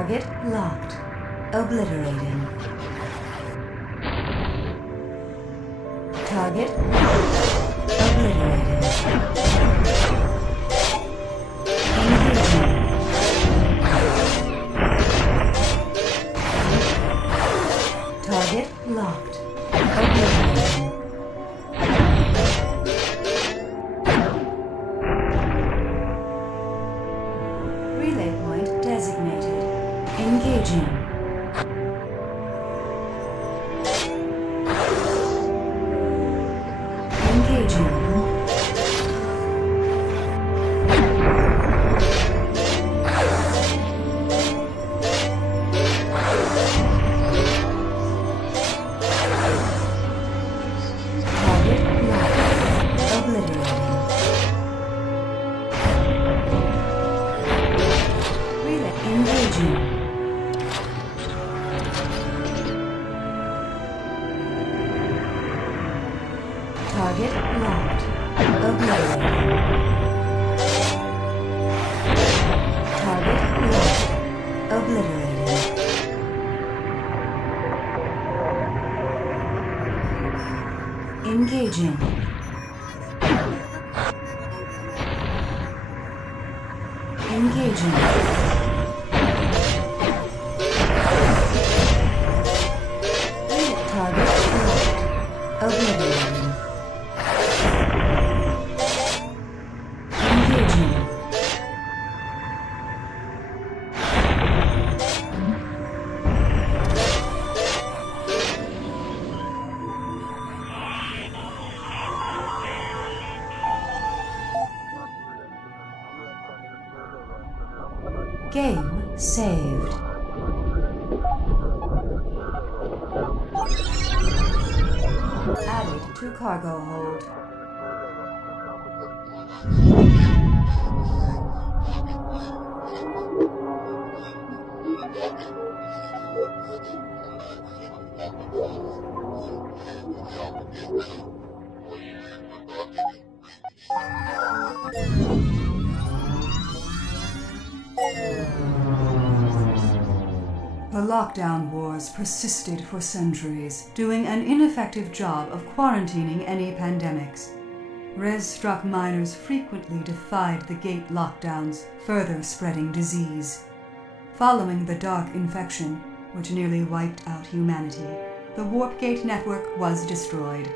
Target locked. Obliterating. Target locked. Obliterating. Engaging. Target locked. Obliterating. Relay point designated. Engaging. Engaging. Target locked. Obliterating. Relay engaging. Target locked. Obliterating. Target locked. Obliterating. Engaging. Engaging. Target locked. Obliterating. Engaging. Game saved. Added to cargo hold. The lockdown wars persisted for centuries, doing an ineffective job of quarantining any pandemics. Res-struck miners frequently defied the gate lockdowns, further spreading disease. Following the Dark Infection, which nearly wiped out humanity, the Warp Gate network was destroyed.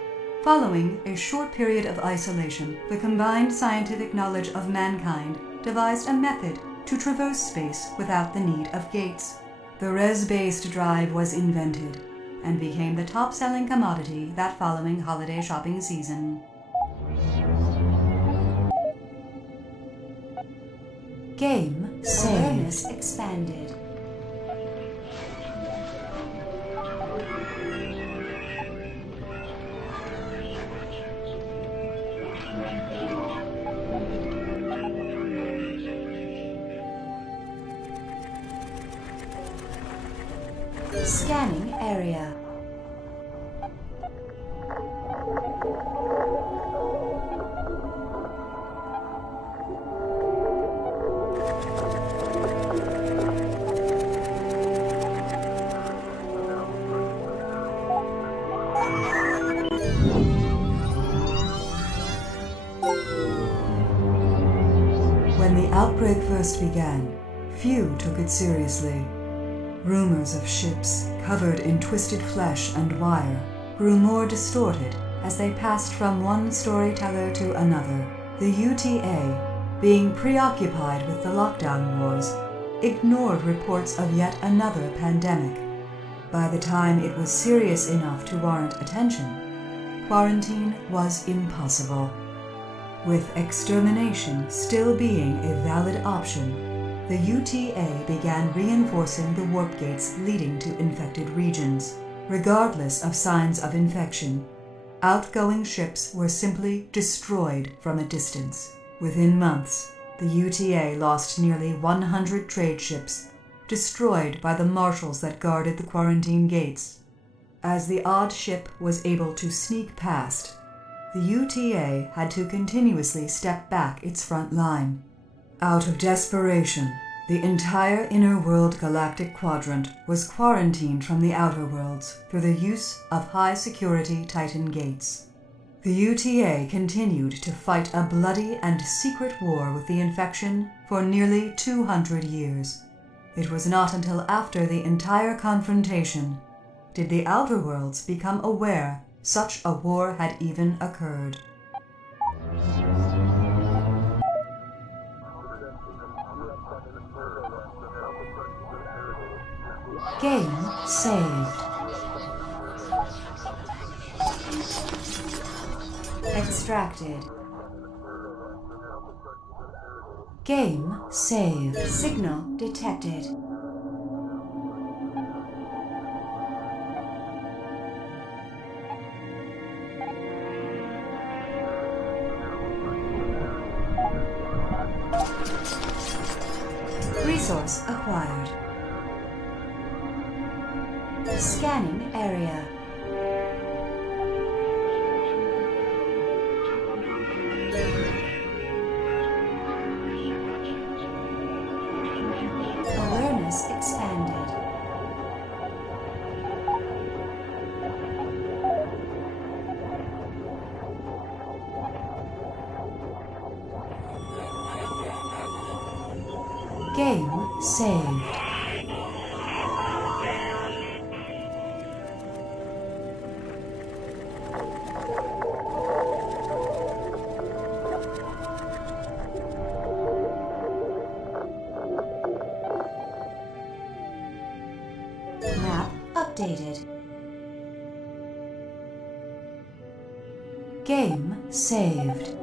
Following a short period of isolation, the combined scientific knowledge of mankind devised a method to traverse space without the need of gates. The res-based drive was invented and became the top-selling commodity that following holiday shopping season. Game saved. Awareness expanded. Scanning area. When the outbreak first began, few took it seriously. Rumors of ships covered in twisted flesh and wire grew more distorted as they passed from one storyteller to another. The UTA, being preoccupied with the lockdown wars, ignored reports of yet another pandemic. By the time it was serious enough to warrant attention, quarantine was impossible. With extermination still being a valid option, the UTA began reinforcing the warp gates leading to infected regions. Regardless of signs of infection, outgoing ships were simply destroyed from a distance. Within months, the UTA lost nearly 100 trade ships, destroyed by the marshals that guarded the quarantine gates. As the odd ship was able to sneak past, the UTA had to continuously step back its front line. Out of desperation, The entire inner world galactic quadrant was quarantined from the outer worlds through the use of high-security Titan gates. The UTA continued to fight a bloody and secret war with the infection for nearly 200 years. It was not until after the entire confrontation did the outer worlds become aware such a war had even occurred. Game saved. Extracted. Game saved. Signal detected. Resource acquired. Scanning area. Awareness expanded. Game saved. Map updated. Game saved.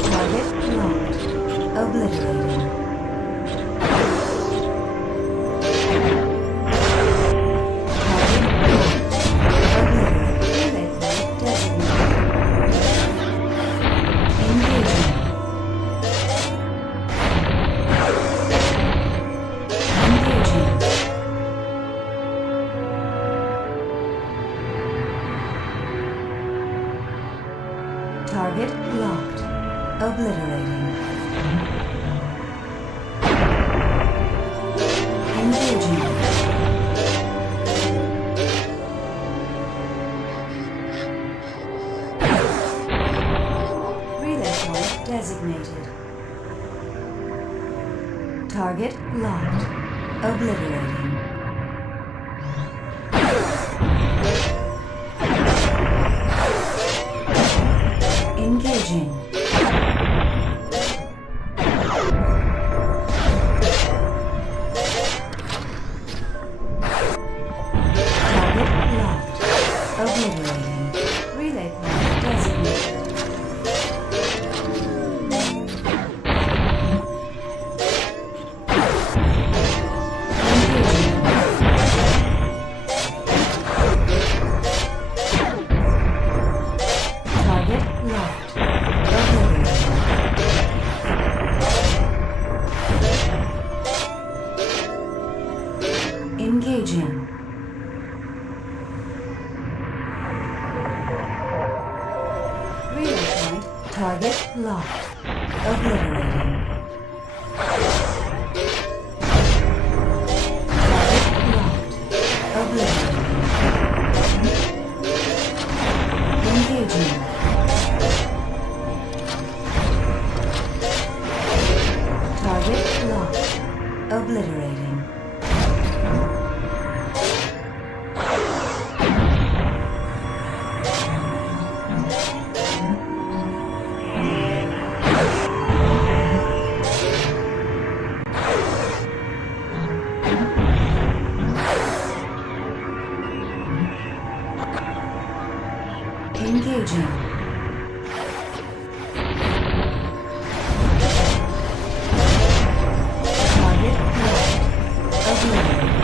Target locked. Obliterating. Target locked. Obliterating. Engaging. Relay point designated. Target locked. Obliterating. Engaging. Target locked. Obliterating. Relay point designated. Engaging. Relay point. Target locked. Obliterating. Target locked. Obliterating. Engaging. Target locked. Obliterating. Engaging. Target locked. Obliterating.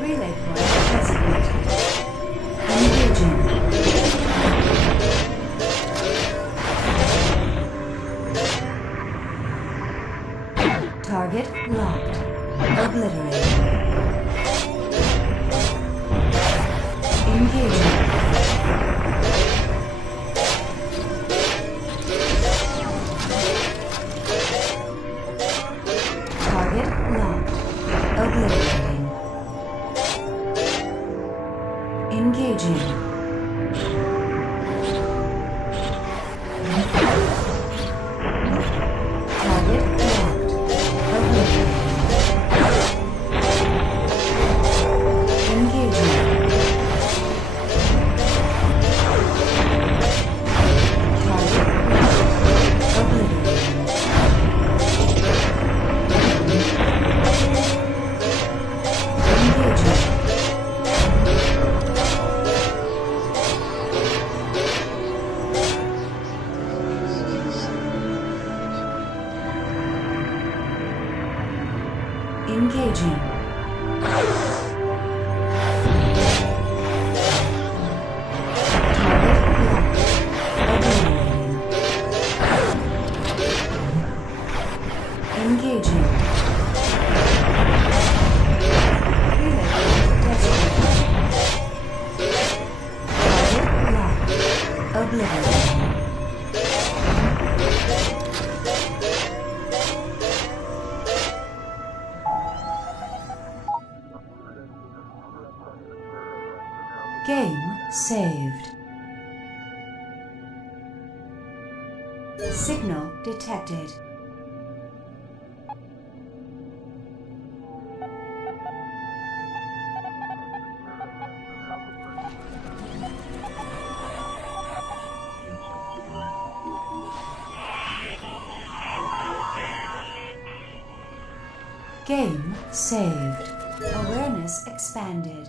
Relay point designated. Engaging. Target locked. Obliterating. Target locked. Obliterating. Engaging. Target locked. Obliterating. Engaging. Target locked. Obliterating. Engaging. Engaging. Target locked. Obliterating. Engaging. Relay designated. Target locked. Obliterating. Game saved. Signal detected. Game saved. Awareness expanded.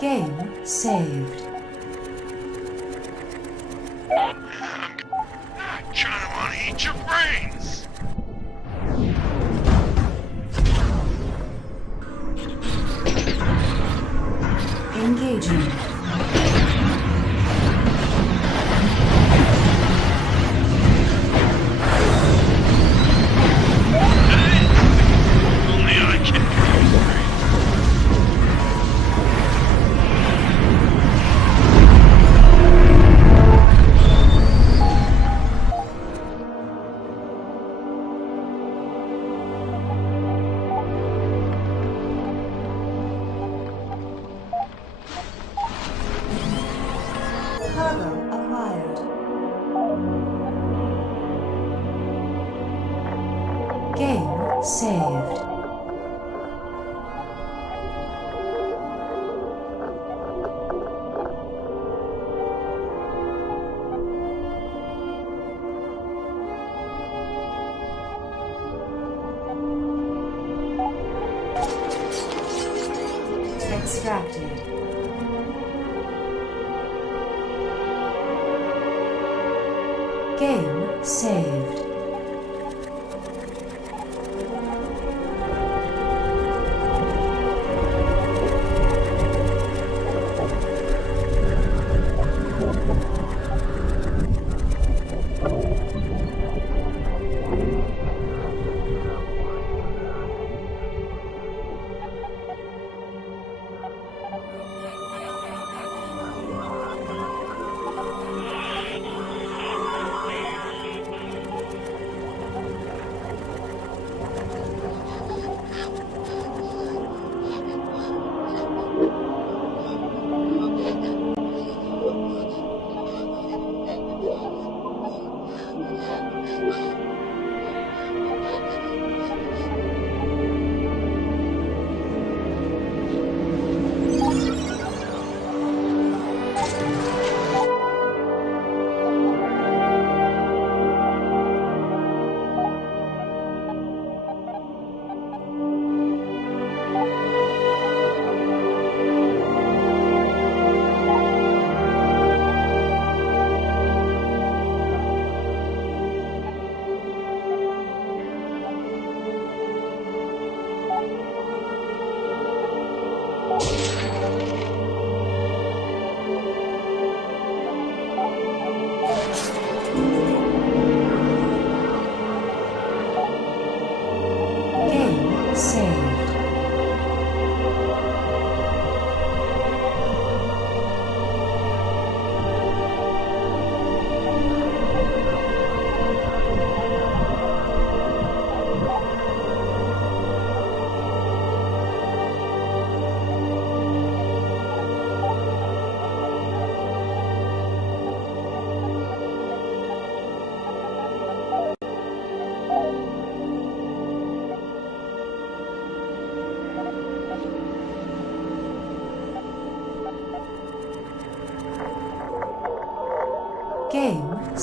Game saved. Trying to unheat your brains. Engaging. Only I can hear your brains. Cargo acquired. Game saved. Extracted. Game saved.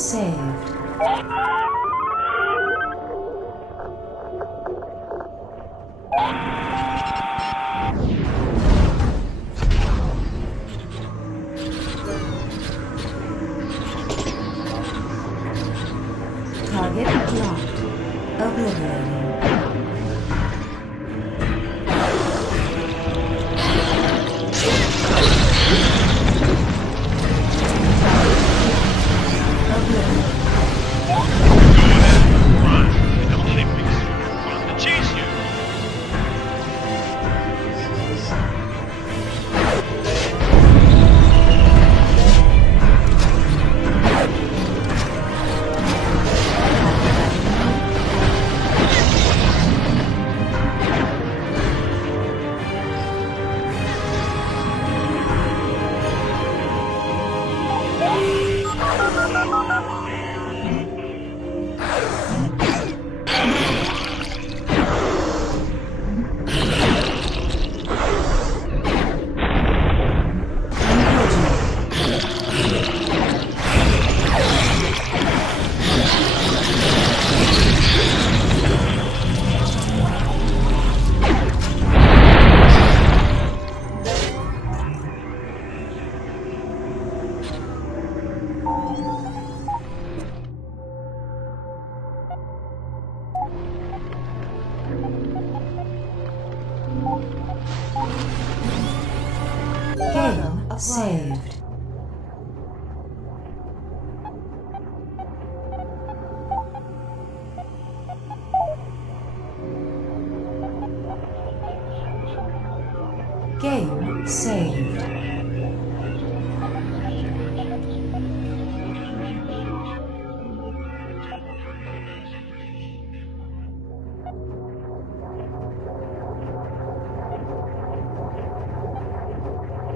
saved. Target blocked. Obliterating. Run. Don't let him fix you. Run to chase you. Game saved. Game saved.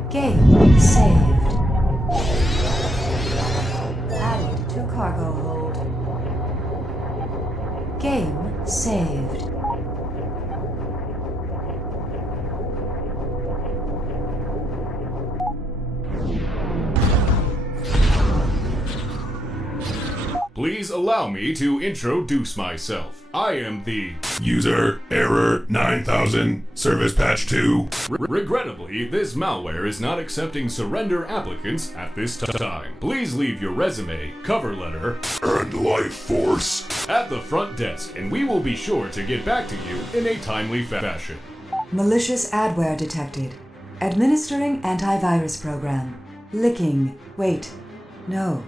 Game saved. Added to cargo hold. Game saved. Please allow me to introduce myself. I am the User error 9000, service patch 2. Regrettably, this malware is not accepting surrender applicants at this time. Please leave your resume, cover letter, And life force. at the front desk, and we will be sure to get back to you in a timely fashion. Malicious adware detected. Administering antivirus program. Licking. Wait. No.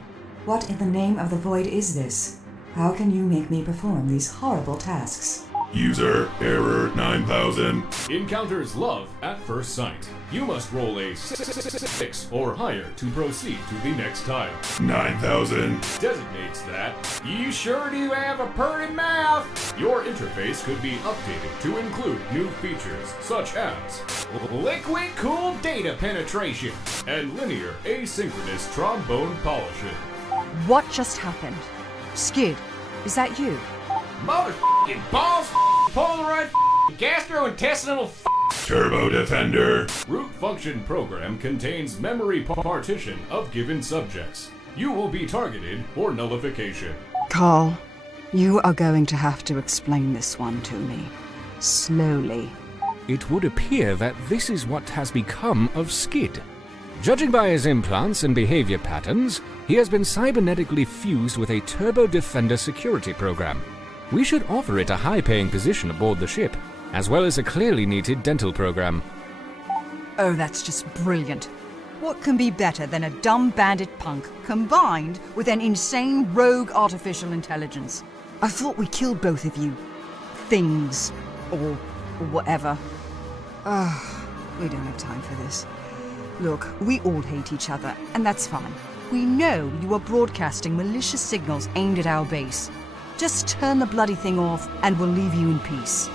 What in the name of the void is this? How can you make me perform these horrible tasks? User error 9000. Encounters love at first sight. You must roll a 6 or higher to proceed to the next tile. 9000. Designates that you sure do have a purty mouth. Your interface could be updated to include new features such as liquid cooled data penetration and linear asynchronous trombone polishing. What just happened? Skid, is that you? Motherfucking balls, polarized, gastrointestinal. Turbo Defender. Root function program contains memory partition of given subjects. You will be targeted for nullification. Carl, you are going to have to explain this one to me. Slowly. It would appear that this is what has become of Skid. Judging by his implants and behavior patterns, he has been cybernetically fused with a Turbo Defender security program. We should offer it a high-paying position aboard the ship, as well as a clearly needed dental program. Oh, that's just brilliant. What can be better than a dumb bandit punk combined with an insane rogue artificial intelligence? I thought we killed both of you. Things. Or whatever. We don't have time for this. Look, we all hate each other, and that's fine. We know you are broadcasting malicious signals aimed at our base. Just turn the bloody thing off, and we'll leave you in peace.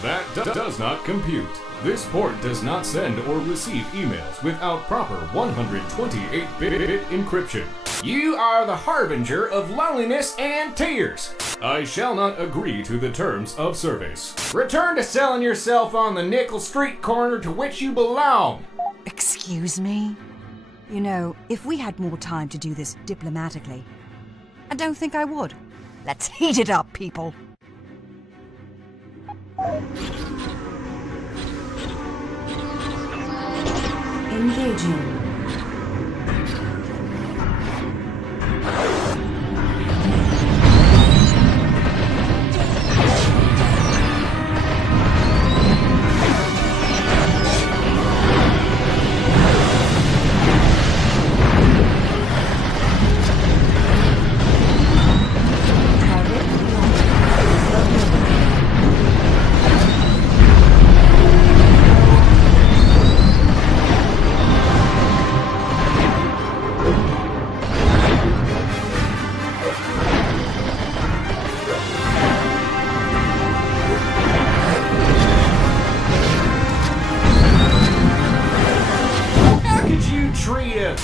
That does not compute. This port does not send or receive emails without proper 128-bit encryption. You are the harbinger of loneliness and tears. I shall not agree to the terms of service. Return to selling yourself on the nickel street corner to which you belong. Excuse me? You know, if we had more time to do this diplomatically, I don't think I would. Let's heat it up, people. Engaging.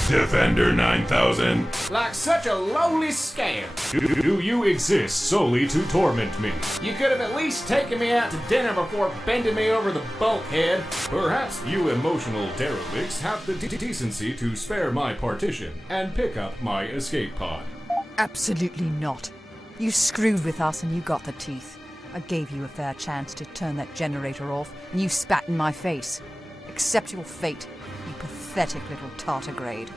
Defender 9000. Like such a lowly scam. Do you exist solely to torment me? You could have at least taken me out to dinner before bending me over the bulkhead. Perhaps you emotional derelicts have the decency to spare my partition and pick up my escape pod. Absolutely not. You screwed with us and you got the teeth. I gave you a fair chance to turn that generator off, and you spat in my face. Accept your fate, you pathetic little tardigrade.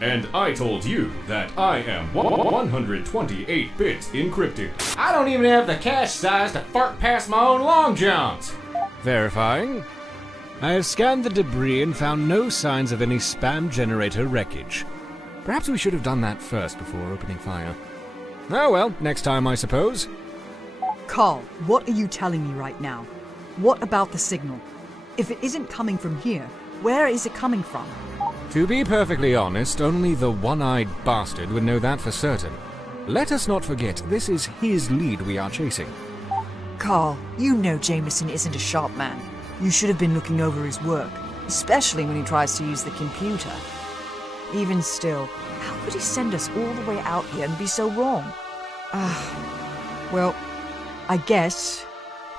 And I told you that I am 128-bit encrypted. I don't even have the cache size to fart past my own long johns. Verifying. I have scanned the debris and found no signs of any spam generator wreckage. Perhaps we should have done that first before opening fire. Oh well, next time I suppose. Carl, what are you telling me right now? What about the signal? If it isn't coming from here, where is it coming from? To be perfectly honest, only the one-eyed bastard would know that for certain. Let us not forget, this is his lead we are chasing. Carl, you know Jameson isn't a sharp man. You should have been looking over his work, especially when he tries to use the computer. Even still, how could he send us all the way out here and be so wrong? Well, I guess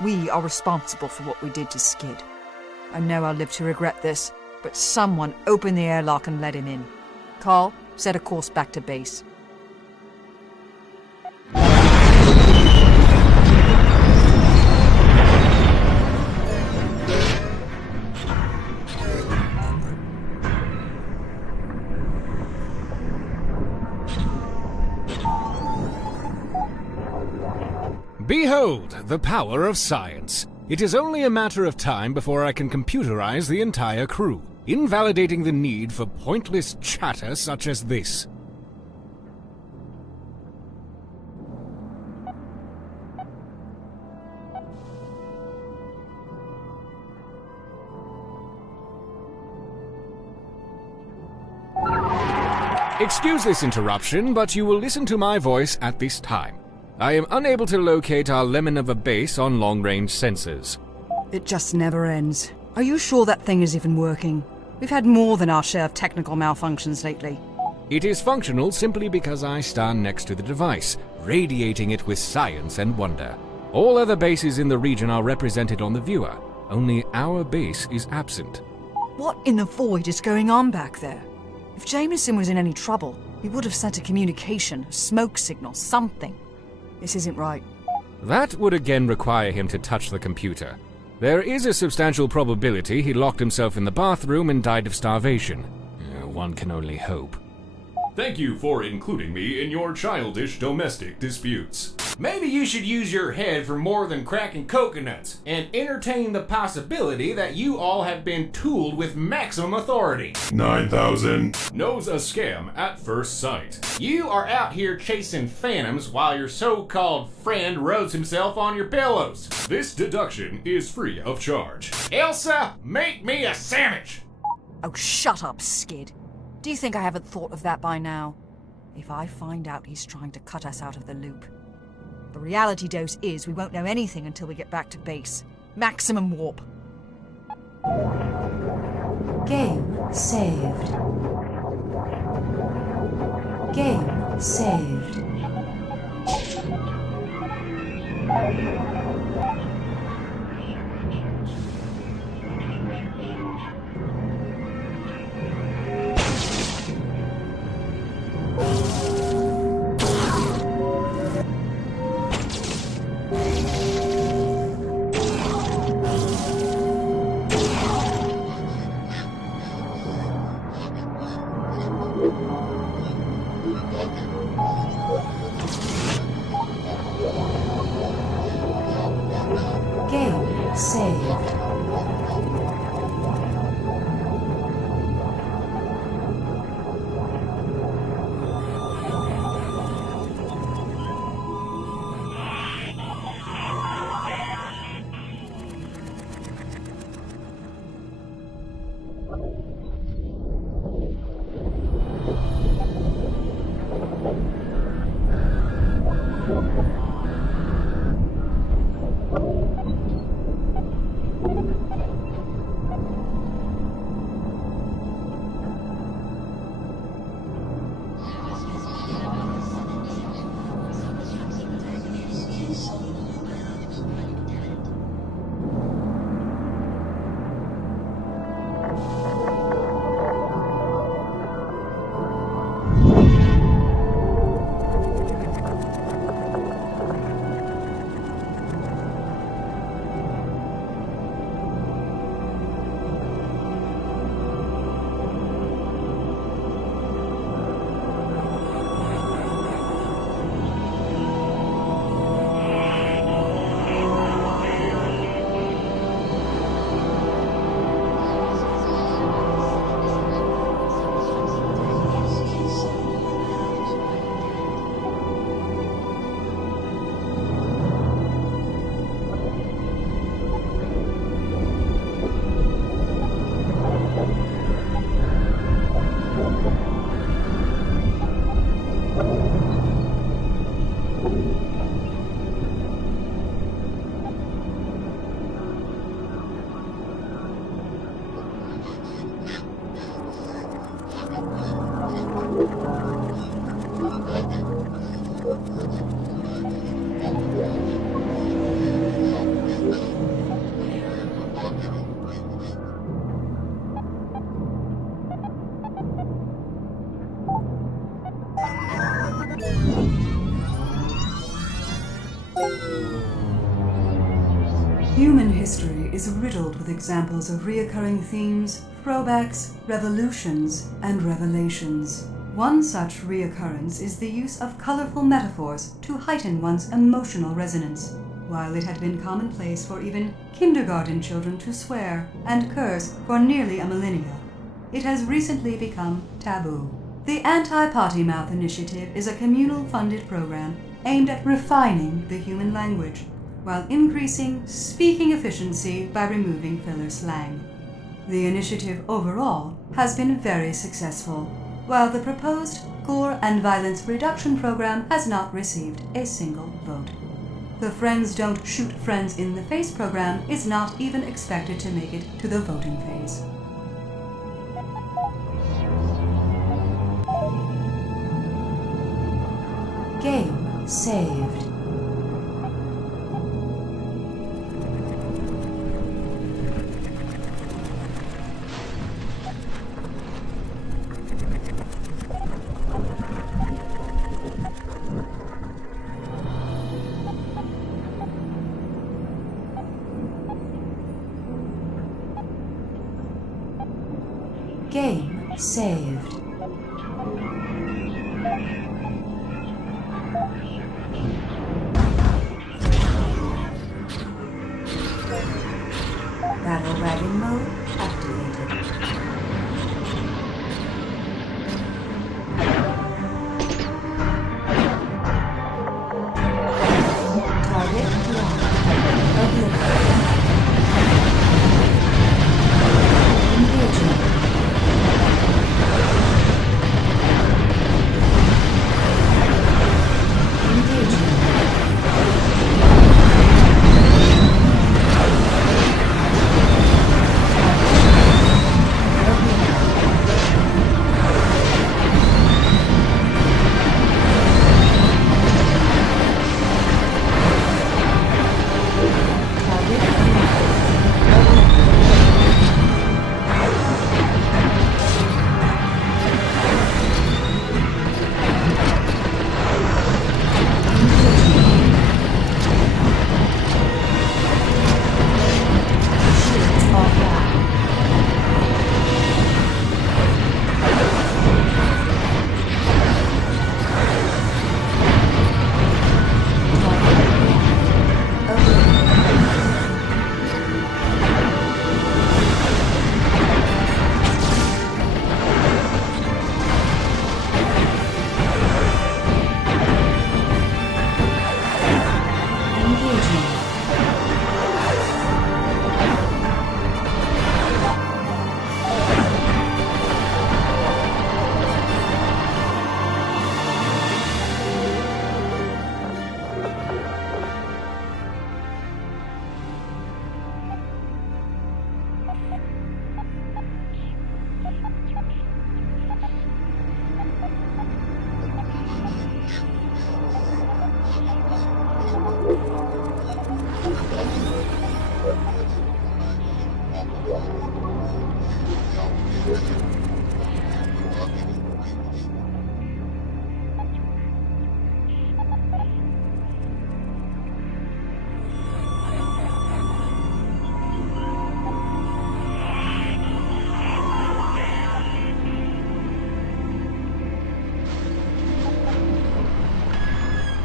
we are responsible for what we did to Skid. I know I'll live to regret this, but someone open the airlock and let him in. Carl, set a course back to base. Behold, the power of science. It is only a matter of time before I can computerize the entire crew, invalidating the need for pointless chatter such as this. Excuse this interruption, but you will listen to my voice at this time. I am unable to locate our lemon of a base on long-range sensors. It just never ends. Are you sure that thing is even working? We've had more than our share of technical malfunctions lately. It is functional simply because I stand next to the device, radiating it with science and wonder. All other bases in the region are represented on the viewer. Only our base is absent. What in the void is going on back there? If Jameson was in any trouble, he would have sent a communication, smoke signal, something. This isn't right. That would again require him to touch the computer. There is a substantial probability he locked himself in the bathroom and died of starvation. One can only hope. Thank you for including me in your childish domestic disputes. Maybe you should use your head for more than cracking coconuts and entertain the possibility that you all have been tooled with maximum authority. 9000. Knows a scam at first sight. You are out here chasing phantoms while your so-called friend rubs himself on your pillows. This deduction is free of charge. Elsa, make me a sandwich! Oh, shut up, Skid. Do you think I haven't thought of that by now? If I find out he's trying to cut us out of the loop. The reality dose is we won't know anything until we get back to base. Maximum warp. Game saved. Game saved. Game saved. Human history is riddled with examples of reoccurring themes, throwbacks, revolutions, and revelations. One such reoccurrence is the use of colorful metaphors to heighten one's emotional resonance. While it had been commonplace for even kindergarten children to swear and curse for nearly a millennia, it has recently become taboo. The Anti-Potty Mouth Initiative is a communal-funded program aimed at refining the human language, while increasing speaking efficiency by removing filler slang. The initiative overall has been very successful, while the proposed gore and violence reduction program has not received a single vote. The Friends Don't Shoot Friends in the Face program is not even expected to make it to the voting phase. Game saved. Game saved. Battle Wagon mode activated. Target locked. Oblivion. Engaging. Engaging.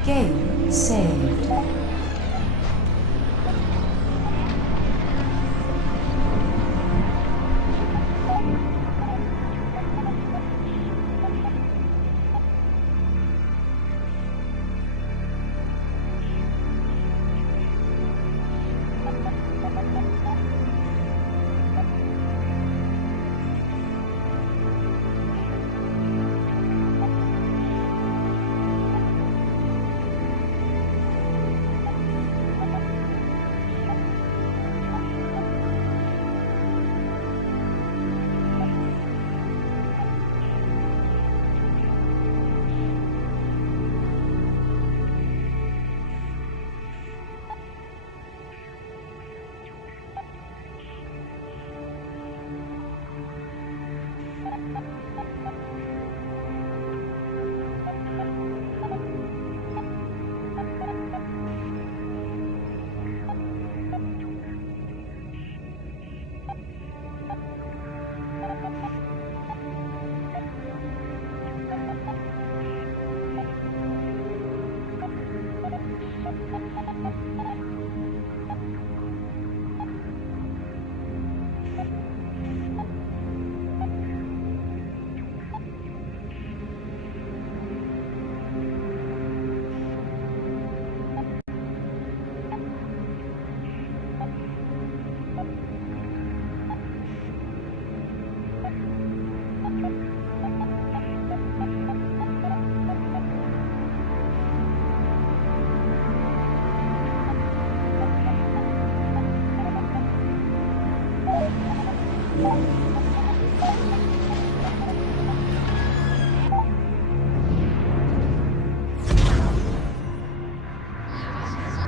Game saved.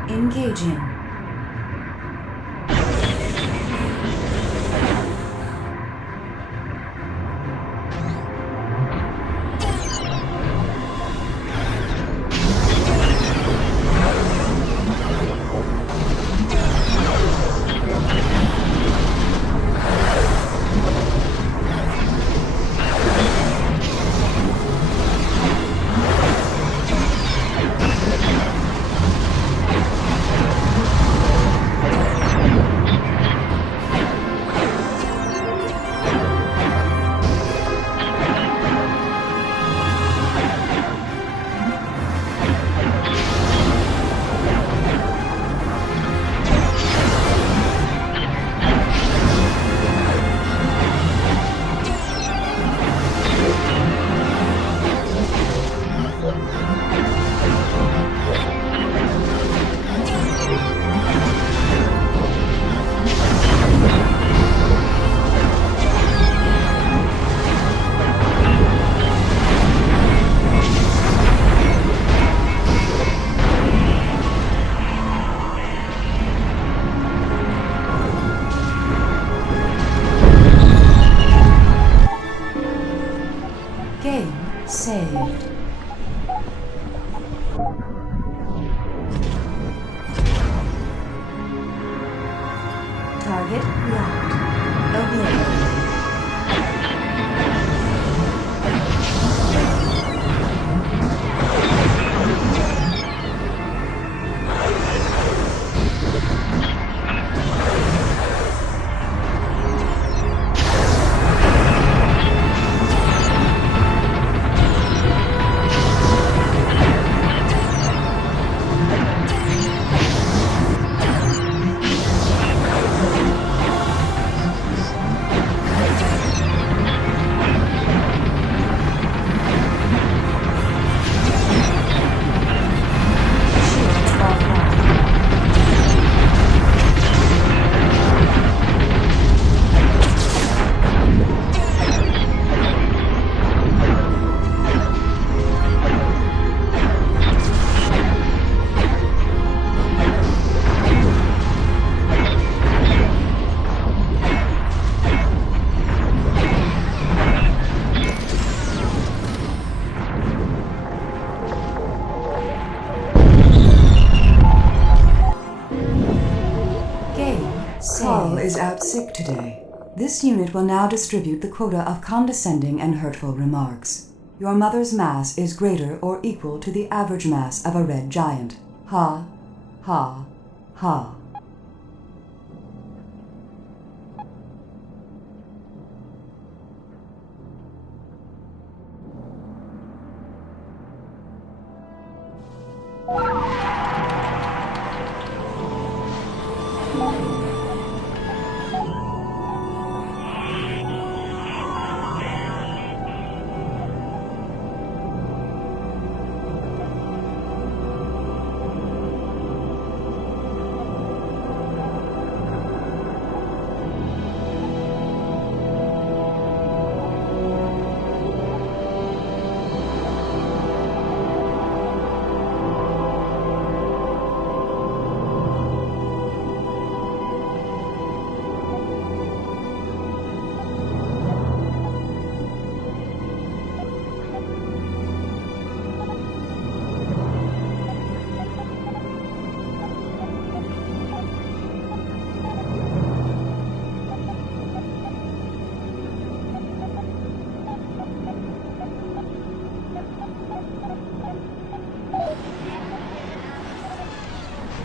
Engaging. is out sick today. This unit will now distribute the quota of condescending and hurtful remarks. Your mother's mass is greater or equal to the average mass of a red giant. Ha, ha, ha.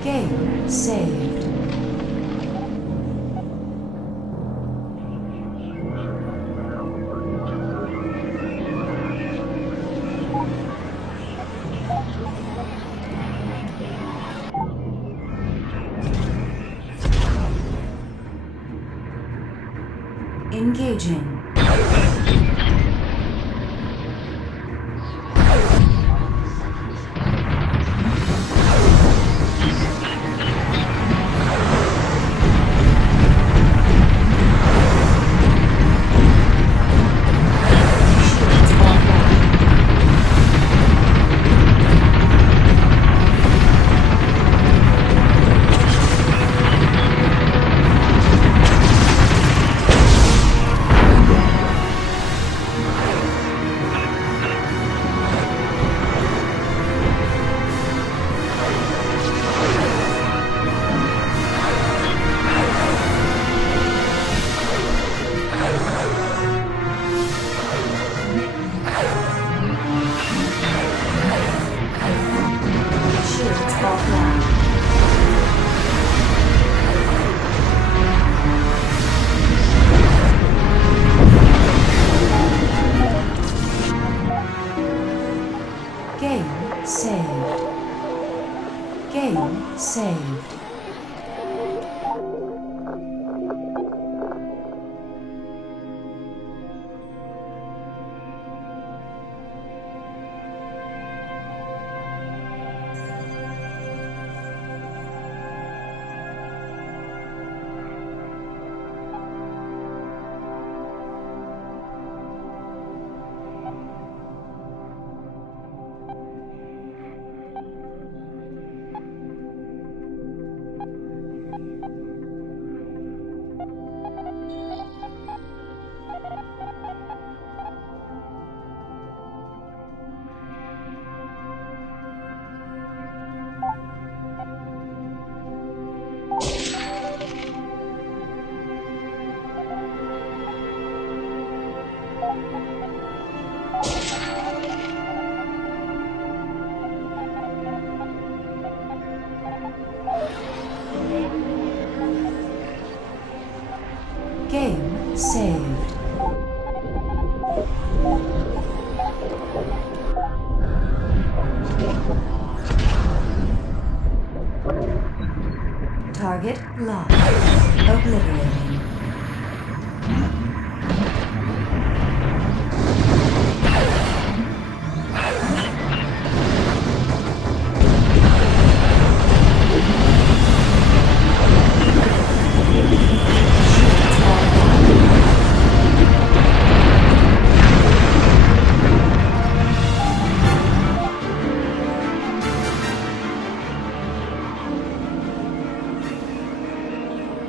Game saved. Engaging. Game saved. Game saved. Game saved. Target locked. Obliterating.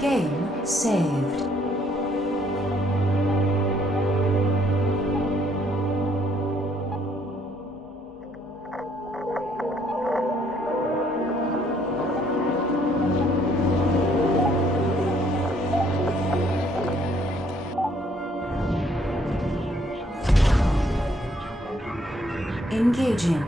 Game saved. Engaging.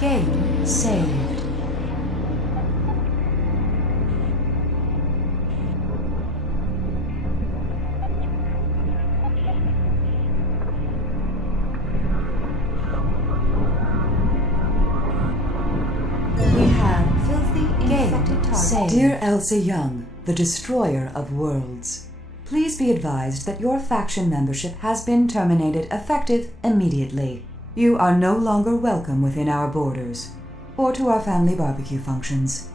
Game saved. We have filthy infected target. Dear Elsie Young, the destroyer of worlds, please be advised that your faction membership has been terminated effective immediately. You are no longer welcome within our borders, or to our family barbecue functions.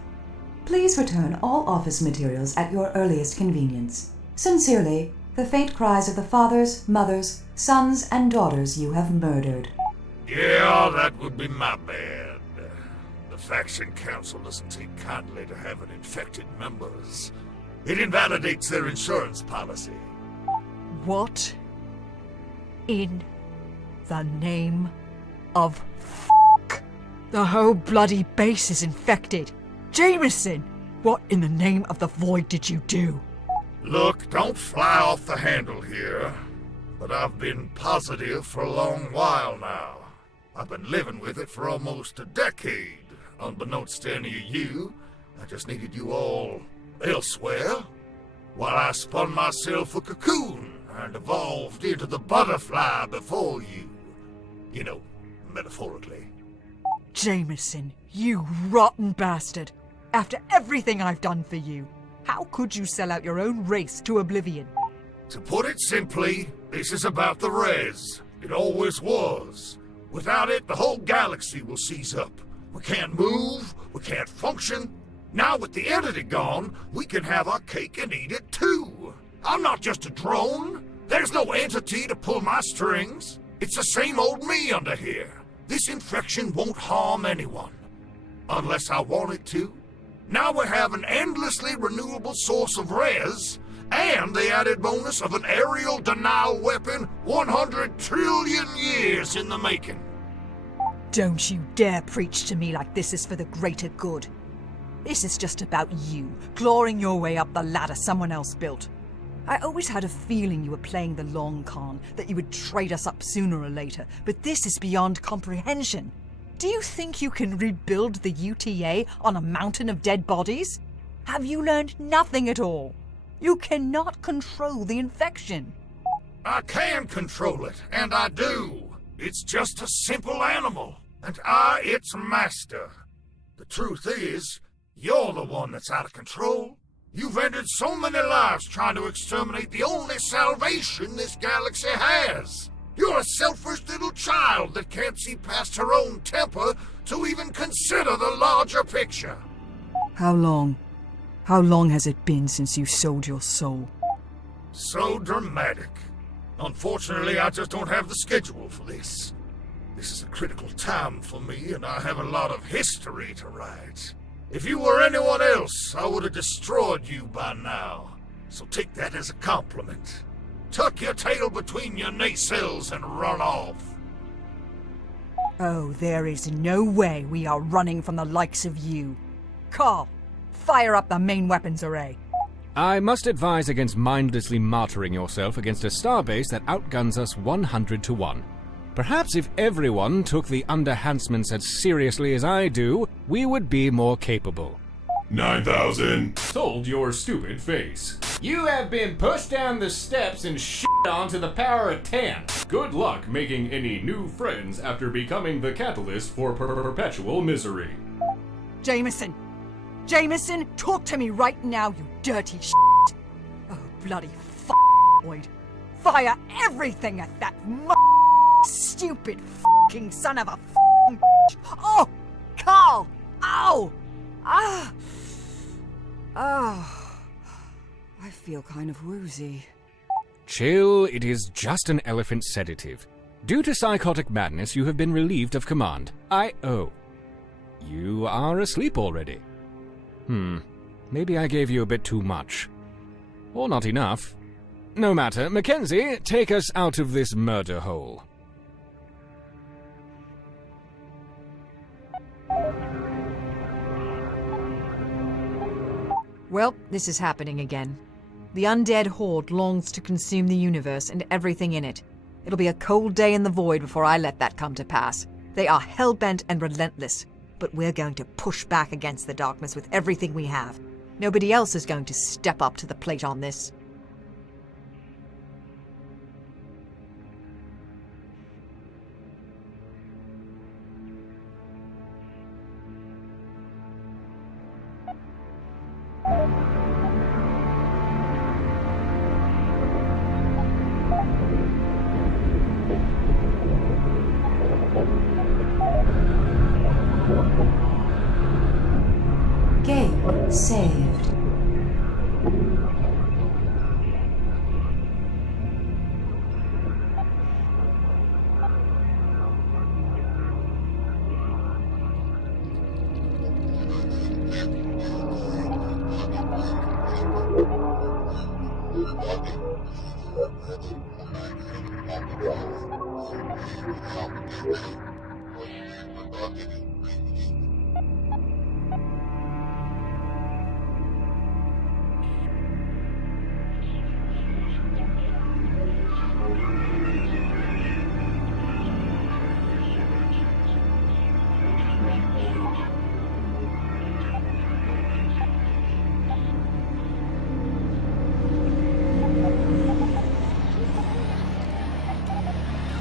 Please return all office materials at your earliest convenience. Sincerely, the faint cries of the fathers, mothers, sons, and daughters you have murdered. Yeah, that would be my bad. The Faction Council doesn't take kindly to having infected members. It invalidates their insurance policy. What in the name of f***? The whole bloody base is infected. Jameson, what in the name of the void did you do? Look, don't fly off the handle here, but I've been positive for a long while now. I've been living with it for almost a decade. Unbeknownst to any of you, I just needed you all elsewhere, while I spun myself a cocoon and evolved into the butterfly before you. You know, metaphorically. Jameson, you rotten bastard. After everything I've done for you, how could you sell out your own race to oblivion? To put it simply, this is about the res. It always was. Without it, the whole galaxy will seize up. We can't move, we can't function. Now with the entity gone, we can have our cake and eat it too. I'm not just a drone. There's no entity to pull my strings. It's the same old me under here. This infection won't harm anyone. Unless I want it to. Now we have an endlessly renewable source of res, and the added bonus of an aerial denial weapon 100 trillion years in the making. Don't you dare preach to me like this is for the greater good. This is just about you, clawing your way up the ladder someone else built. I always had a feeling you were playing the long con, that you would trade us up sooner or later, but this is beyond comprehension. Do you think you can rebuild the UTA on a mountain of dead bodies? Have you learned nothing at all? You cannot control the infection. I can control it, and I do. It's just a simple animal, and I its master. The truth is, you're the one that's out of control. You've ended so many lives trying to exterminate the only salvation this galaxy has. You're a selfish little child that can't see past her own temper to even consider the larger picture. How long? How long has it been since you sold your soul? So dramatic. Unfortunately, I just don't have the schedule for this. This is a critical time for me, and I have a lot of history to write. If you were anyone else, I would have destroyed you by now. So take that as a compliment. Tuck your tail between your nacelles and run off. Oh, there is no way we are running from the likes of you. Carl, fire up the main weapons array. I must advise against mindlessly martyring yourself against a starbase that outguns us 100 to 1. Perhaps if everyone took the underhandsments as seriously as I do, we would be more capable. 9,000. Told your stupid face. You have been pushed down the steps and shit onto the power of 10. Good luck making any new friends after becoming the catalyst for perpetual misery. Jameson! Jameson, talk to me right now, you dirty shit! Oh, bloody Boyd. Fire everything at that stupid fucking son of a Oh! Carl! Ow! Ah! Oh. I feel kind of woozy. Chill, it is just an elephant sedative. Due to psychotic madness, you have been relieved of command. You are asleep already. Maybe I gave you a bit too much. Or not enough. No matter. Mackenzie, take us out of this murder hole. Well, this is happening again. The undead horde longs to consume the universe and everything in it. It'll be a cold day in the void before I let that come to pass. They are hell-bent and relentless, but we're going to push back against the darkness with everything we have. Nobody else is going to step up to the plate on this. Game saved.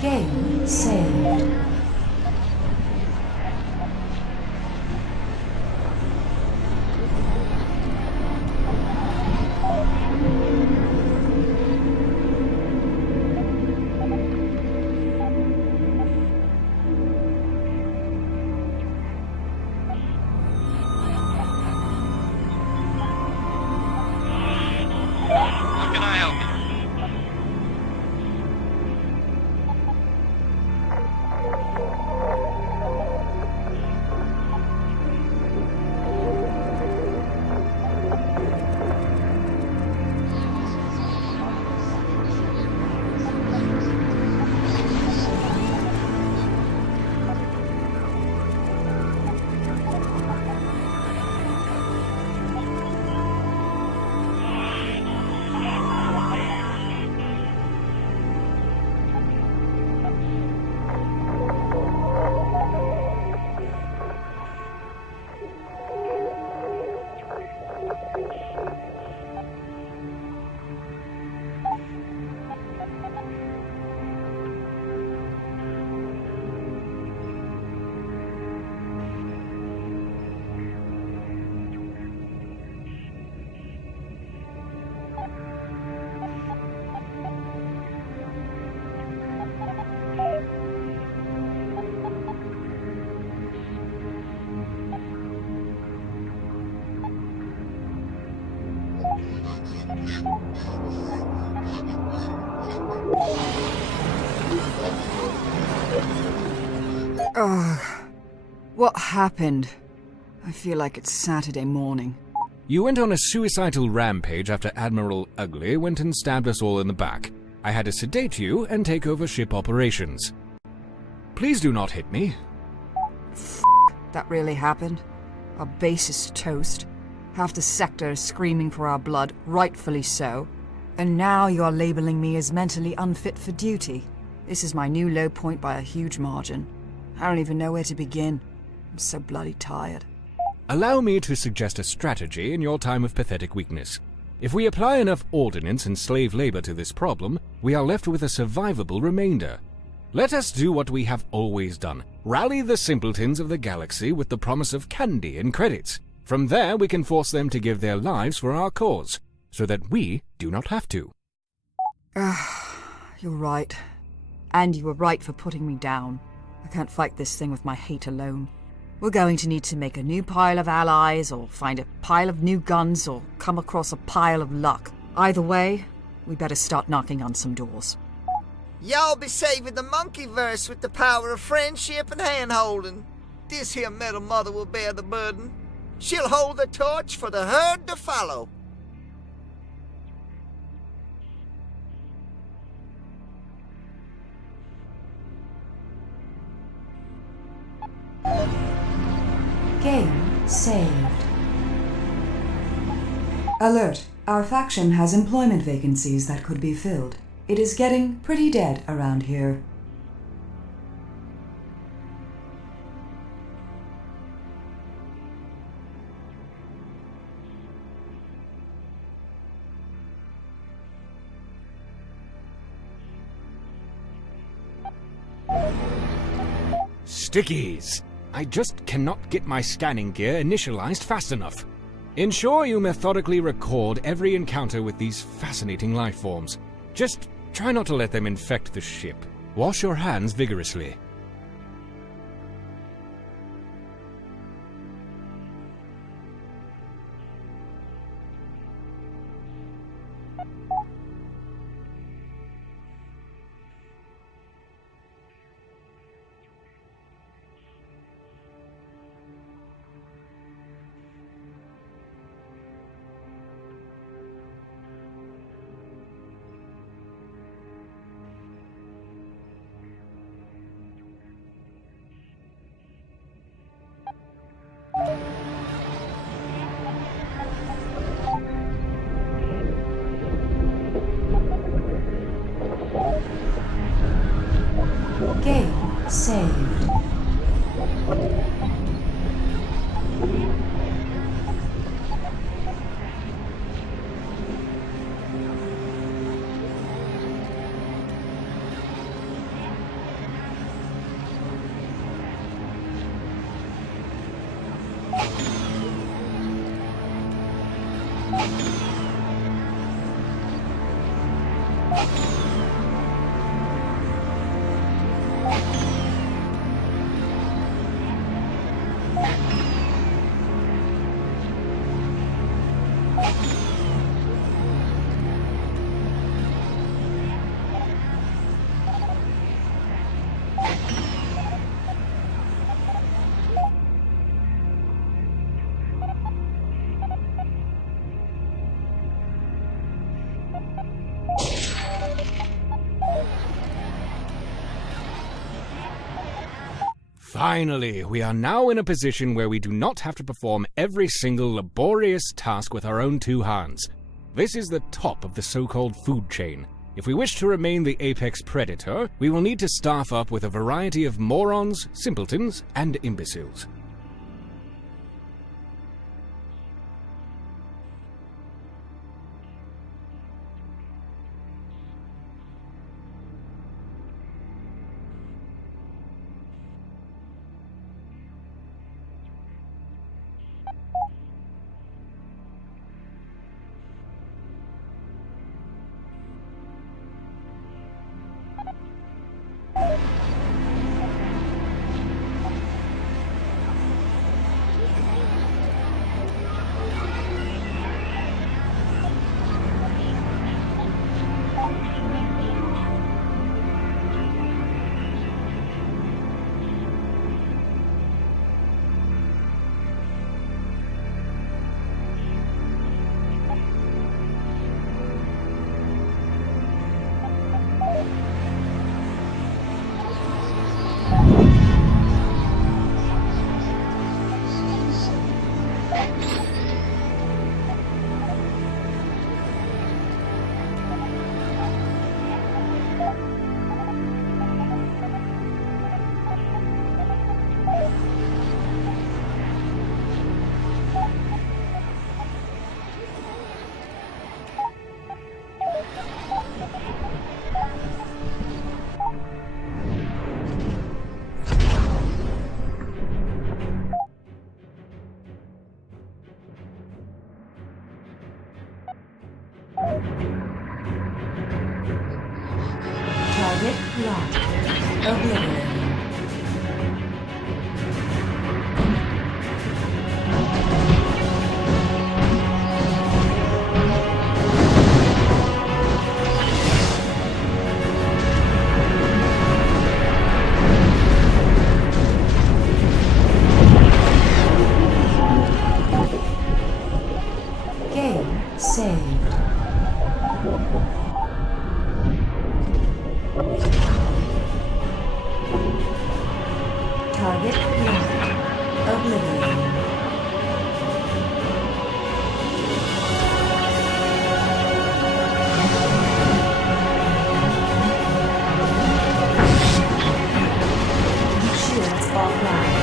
Game saved. How can I help you? Ugh. What happened? I feel like it's Saturday morning. You went on a suicidal rampage after Admiral Ugly went and stabbed us all in the back. I had to sedate you and take over ship operations. Please do not hit me. That really happened? Our base is toast. Half the sector is screaming for our blood, rightfully so. And now you're labeling me as mentally unfit for duty. This is my new low point by a huge margin. I don't even know where to begin. I'm so bloody tired. Allow me to suggest a strategy in your time of pathetic weakness. If we apply enough ordnance and slave labor to this problem, we are left with a survivable remainder. Let us do what we have always done. Rally the simpletons of the galaxy with the promise of candy and credits. From there, we can force them to give their lives for our cause, so that we do not have to. You're right. And you were right for putting me down. I can't fight this thing with my hate alone. We're going to need to make a new pile of allies, or find a pile of new guns, or come across a pile of luck. Either way, we better start knocking on some doors. Y'all be saving the monkeyverse with the power of friendship and hand-holding. This here Metal Mother will bear the burden. She'll hold the torch for the herd to follow. Game saved. Alert! Our faction has employment vacancies that could be filled. It is getting pretty dead around here. Stickies! I just cannot get my scanning gear initialized fast enough. Ensure you methodically record every encounter with these fascinating life forms. Just try not to let them infect the ship. Wash your hands vigorously. Game saved. Finally, we are now in a position where we do not have to perform every single laborious task with our own two hands. This is the top of the so-called food chain. If we wish to remain the apex predator, we will need to staff up with a variety of morons, simpletons, and imbeciles. Target locked. Obliterated. Game saved. Target locked. Obliterated. Shields offline.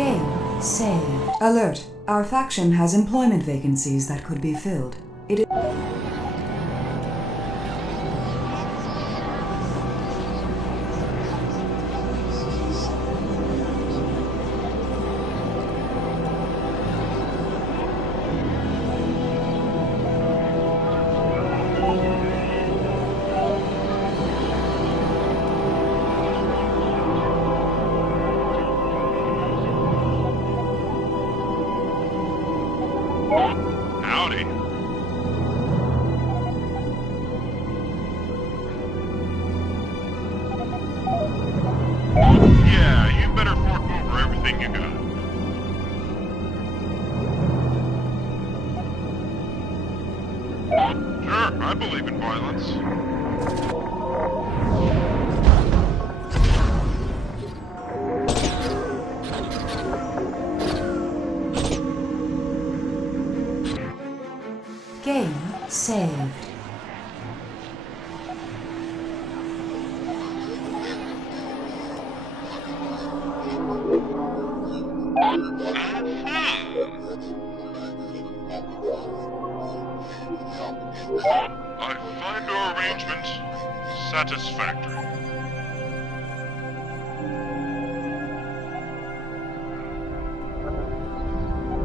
Game saved. Alert. Our faction has employment vacancies that could be filled. It is... Howdy. Yeah, you better fork over everything you got. Sure, I believe in violence. Game saved. I find your arrangement satisfactory.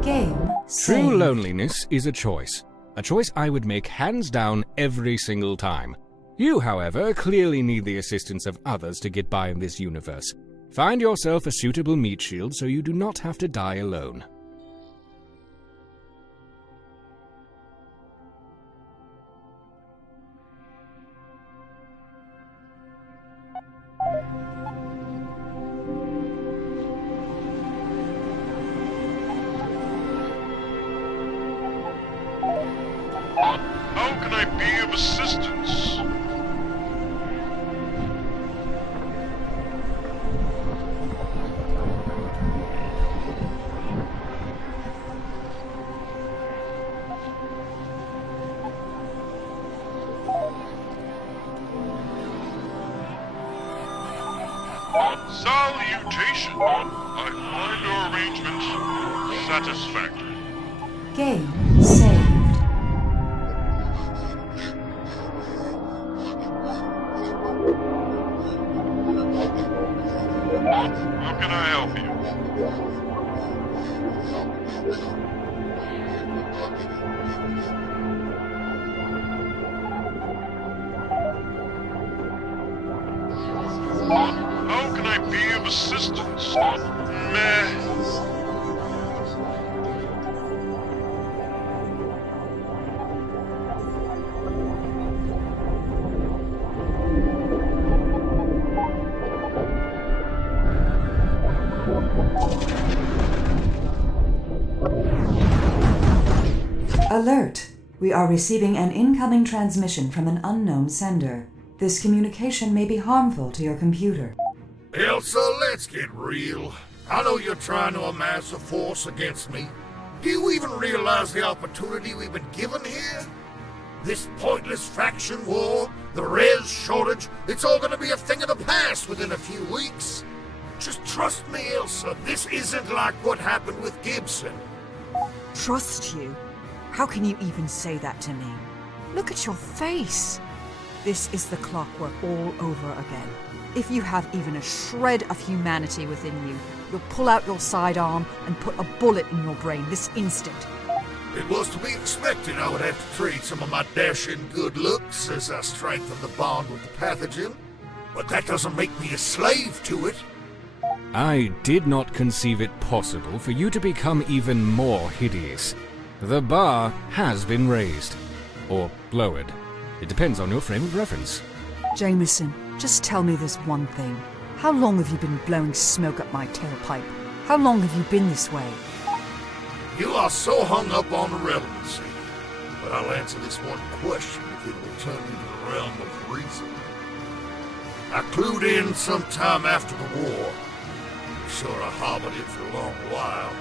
Game saved. True loneliness is a choice. A choice I would make hands down every single time. You, however, clearly need the assistance of others to get by in this universe. Find yourself a suitable meat shield so you do not have to die alone. How can I be of assistance? Salutation! I find your arrangement satisfactory. Game saved. How can I help you? How can I be of assistance? Meh. Alert! We are receiving an incoming transmission from an unknown sender. This communication may be harmful to your computer. Elsa, let's get real. I know you're trying to amass a force against me. Do you even realize the opportunity we've been given here? This pointless faction war, the res shortage, it's all gonna be a thing of the past within a few weeks. Just trust me, Elsa, this isn't like what happened with Gibson. Trust you? How can you even say that to me? Look at your face. This is the clockwork all over again. If you have even a shred of humanity within you, you'll pull out your sidearm and put a bullet in your brain this instant. It was to be expected I would have to trade some of my dashing good looks as I strengthen the bond with the pathogen, but that doesn't make me a slave to it. I did not conceive it possible for you to become even more hideous. The bar has been raised. Or lowered. It depends on your frame of reference. Jameson, just tell me this one thing. How long have you been blowing smoke up my tailpipe? How long have you been this way? You are so hung up on the relevancy, but I'll answer this one question if it will turn into the realm of reason. I clued in sometime after the war. Sure, I harbored it for a long while.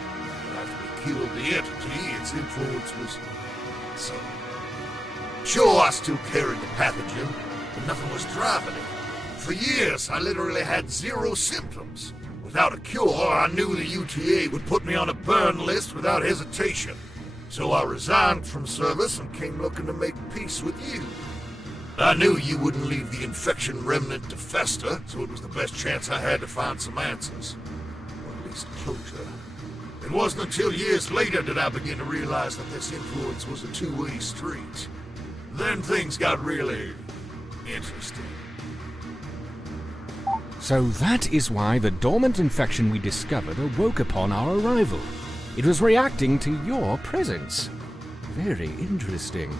After we killed the entity, its influence was so. Sure, I still carried the pathogen, but nothing was driving it. For years, I literally had zero symptoms. Without a cure, I knew the UTA would put me on a burn list without hesitation. So I resigned from service and came looking to make peace with you. I knew you wouldn't leave the infection remnant to fester, so it was the best chance I had to find some answers. Or at least closure. It wasn't until years later that I began to realize that this influence was a two-way street. Then things got really interesting. So that is why the dormant infection we discovered awoke upon our arrival. It was reacting to your presence. Very interesting.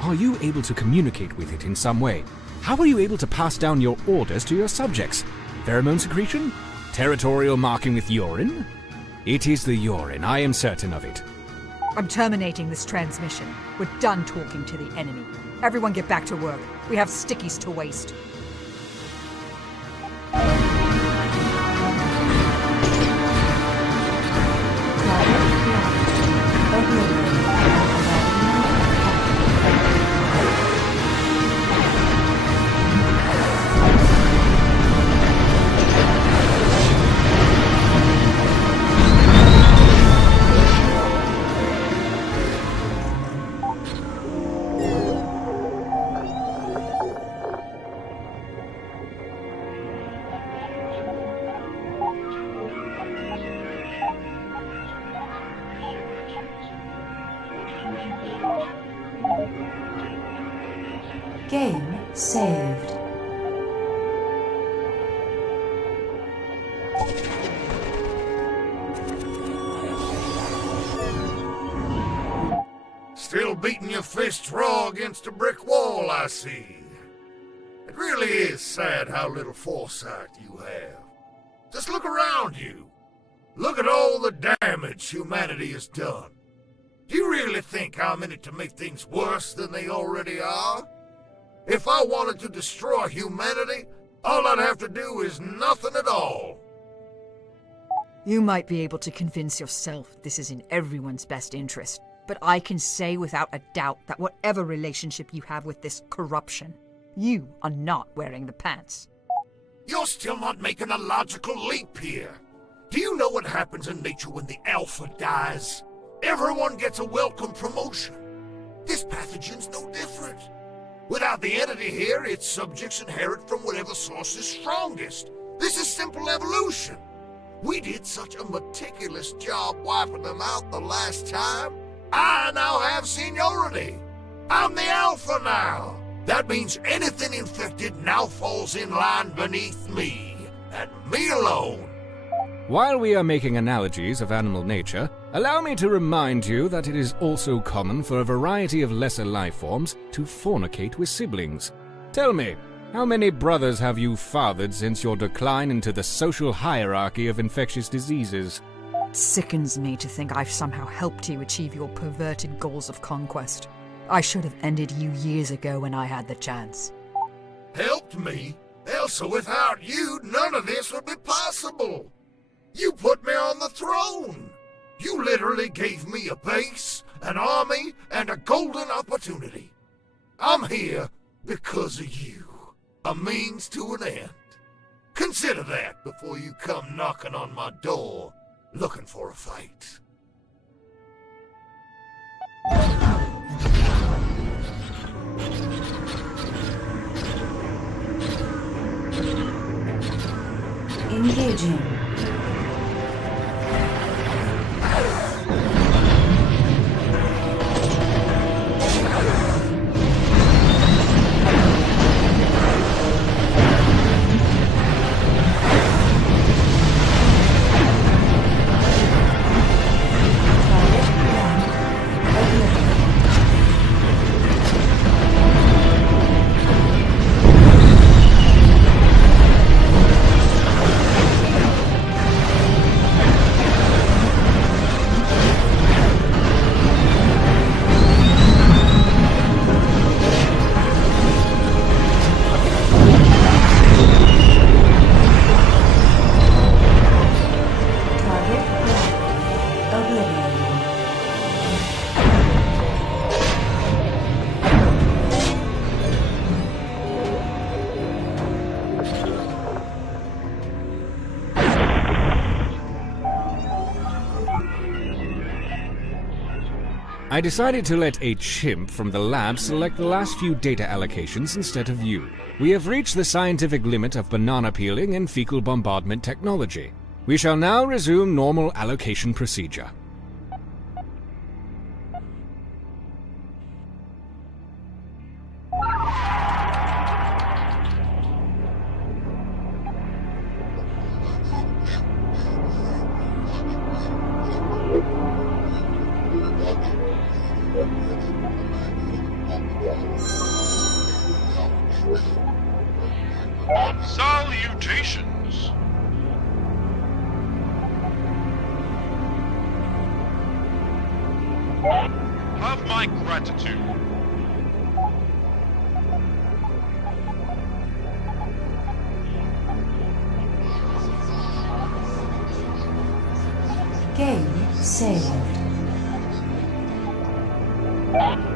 Are you able to communicate with it in some way? How are you able to pass down your orders to your subjects? Pheromone secretion? Territorial marking with urine? It is the urine, I am certain of it. I'm terminating this transmission. We're done talking to the enemy. Everyone get back to work. We have stickies to waste. Game saved. Still beating your fists raw against a brick wall, I see. It really is sad how little foresight you have. Just look around you. Look at all the damage humanity has done. Do you really think I'm in it to make things worse than they already are? If I wanted to destroy humanity, all I'd have to do is nothing at all. You might be able to convince yourself this is in everyone's best interest, but I can say without a doubt that whatever relationship you have with this corruption, you are not wearing the pants. You're still not making a logical leap here. Do you know what happens in nature when the alpha dies? Everyone gets a welcome promotion. This pathogen's no different. Without the entity here, its subjects inherit from whatever source is strongest. This is simple evolution. We did such a meticulous job wiping them out the last time. I now have seniority. I'm the alpha now. That means anything infected now falls in line beneath me, and me alone. While we are making analogies of animal nature, allow me to remind you that it is also common for a variety of lesser life forms to fornicate with siblings. Tell me, how many brothers have you fathered since your decline into the social hierarchy of infectious diseases? It sickens me to think I've somehow helped you achieve your perverted goals of conquest. I should have ended you years ago when I had the chance. Helped me? Elsa, without you, none of this would be possible. You put me on the throne. You literally gave me a base, an army, and a golden opportunity. I'm here because of you. A means to an end. Consider that before you come knocking on my door, looking for a fight. Engaging. I decided to let a chimp from the lab select the last few data allocations instead of you. We have reached the scientific limit of banana peeling and fecal bombardment technology. We shall now resume normal allocation procedure. Salutations! Have my gratitude. Game saved.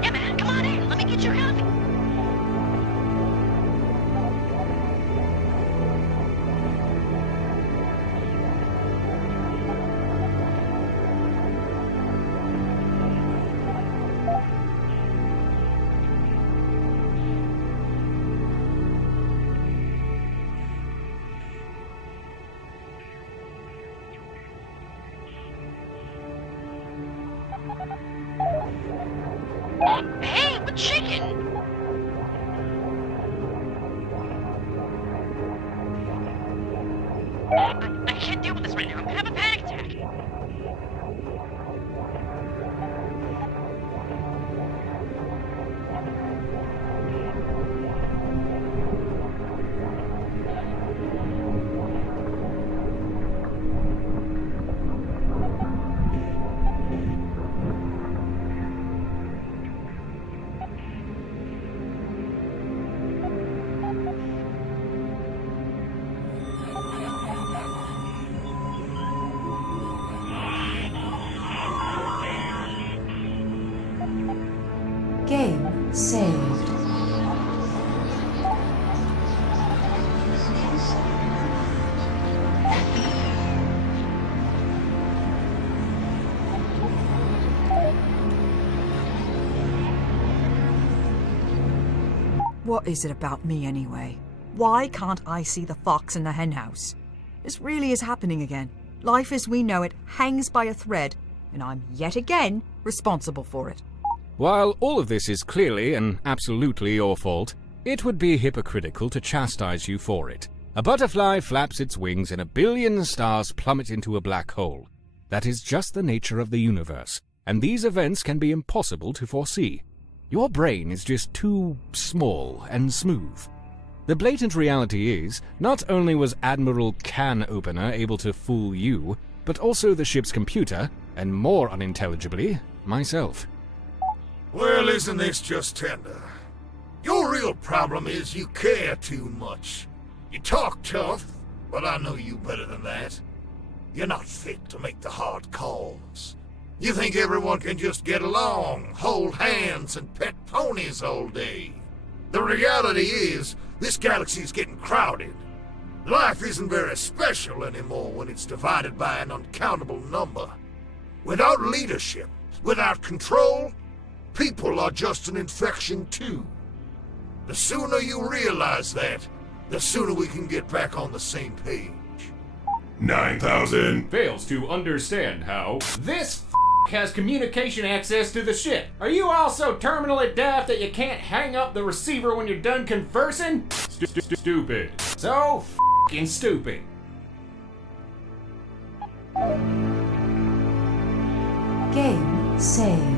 Hey man, come on in. Let me get your coffee. Hey, what chicken? I can't deal with this right now. I'm gonna have a panic attack. Game saved. What is it about me anyway? Why can't I see the fox in the henhouse? This really is happening again. Life as we know it hangs by a thread, and I'm yet again responsible for it. While all of this is clearly and absolutely your fault, it would be hypocritical to chastise you for it. A butterfly flaps its wings and 1 billion stars plummet into a black hole. That is just the nature of the universe, and these events can be impossible to foresee. Your brain is just too small and smooth. The blatant reality is, not only was Admiral Can Opener able to fool you, but also the ship's computer, and more unintelligibly, myself. Well, isn't this just tender? Your real problem is you care too much. You talk tough, but I know you better than that. You're not fit to make the hard calls. You think everyone can just get along, hold hands, and pet ponies all day. The reality is, this galaxy's getting crowded. Life isn't very special anymore when it's divided by an uncountable number. Without leadership, without control, people are just an infection too. The sooner you realize that, the sooner we can get back on the same page. 9,000. Fails to understand how this has communication access to the ship. Are you all so terminally deaf that you can't hang up the receiver when you're done conversing? Stupid. So f***ing stupid. Game saved.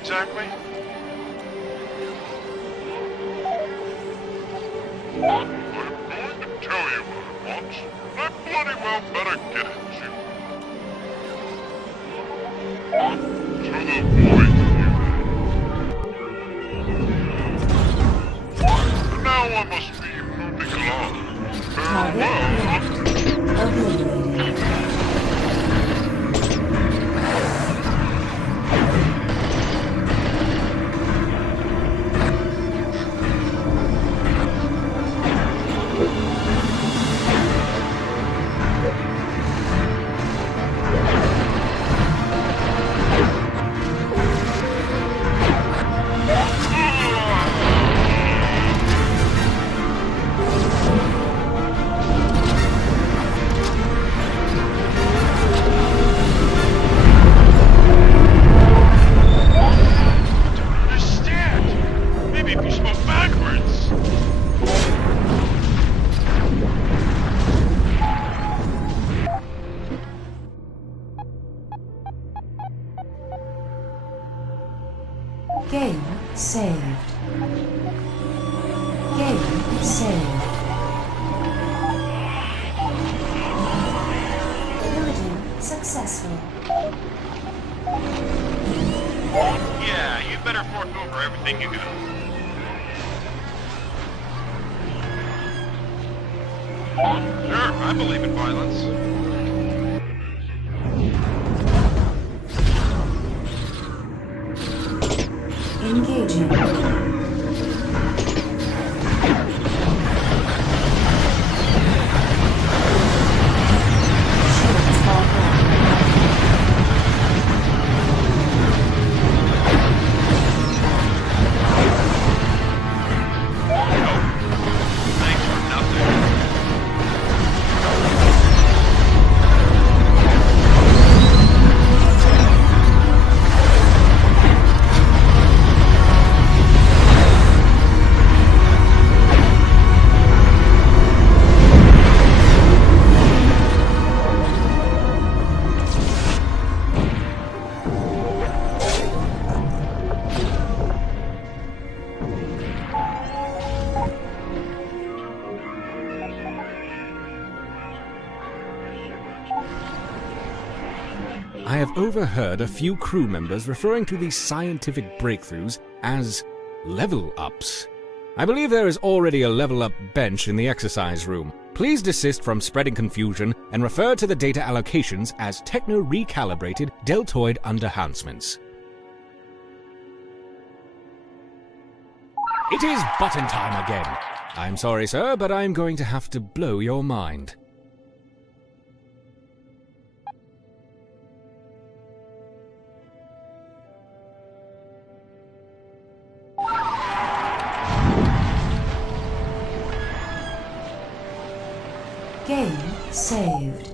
exactly? I'm going to tell you what I want. I bloody well better get it to you. To the void, you. Now I must be moving along. Farewell. Obliterated. Game saved. Game saved. Building successful. Yeah, you better fork over everything you got. Sure, I believe in violence. Engaging. I have overheard a few crew members referring to these scientific breakthroughs as level-ups. I believe there is already a level-up bench in the exercise room. Please desist from spreading confusion and refer to the data allocations as techno-recalibrated deltoid underhandsments. It is button time again. I'm sorry, sir, but I'm going to have to blow your mind. Game saved.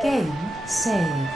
Game saved.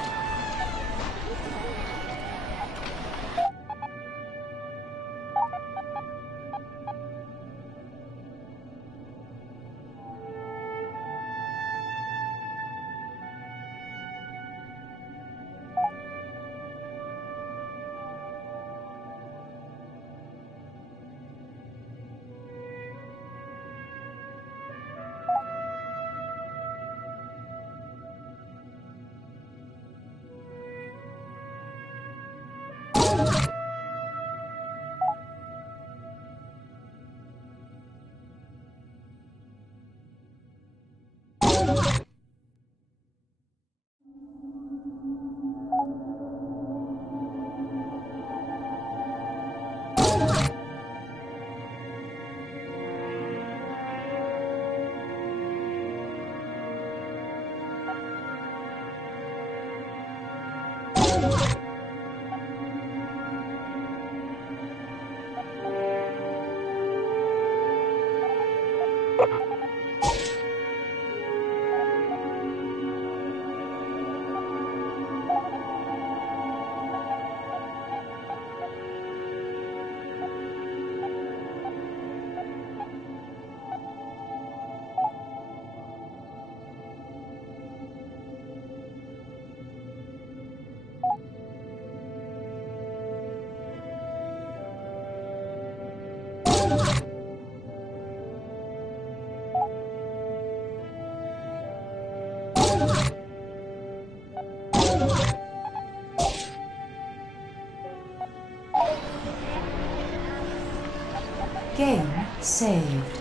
Game saved.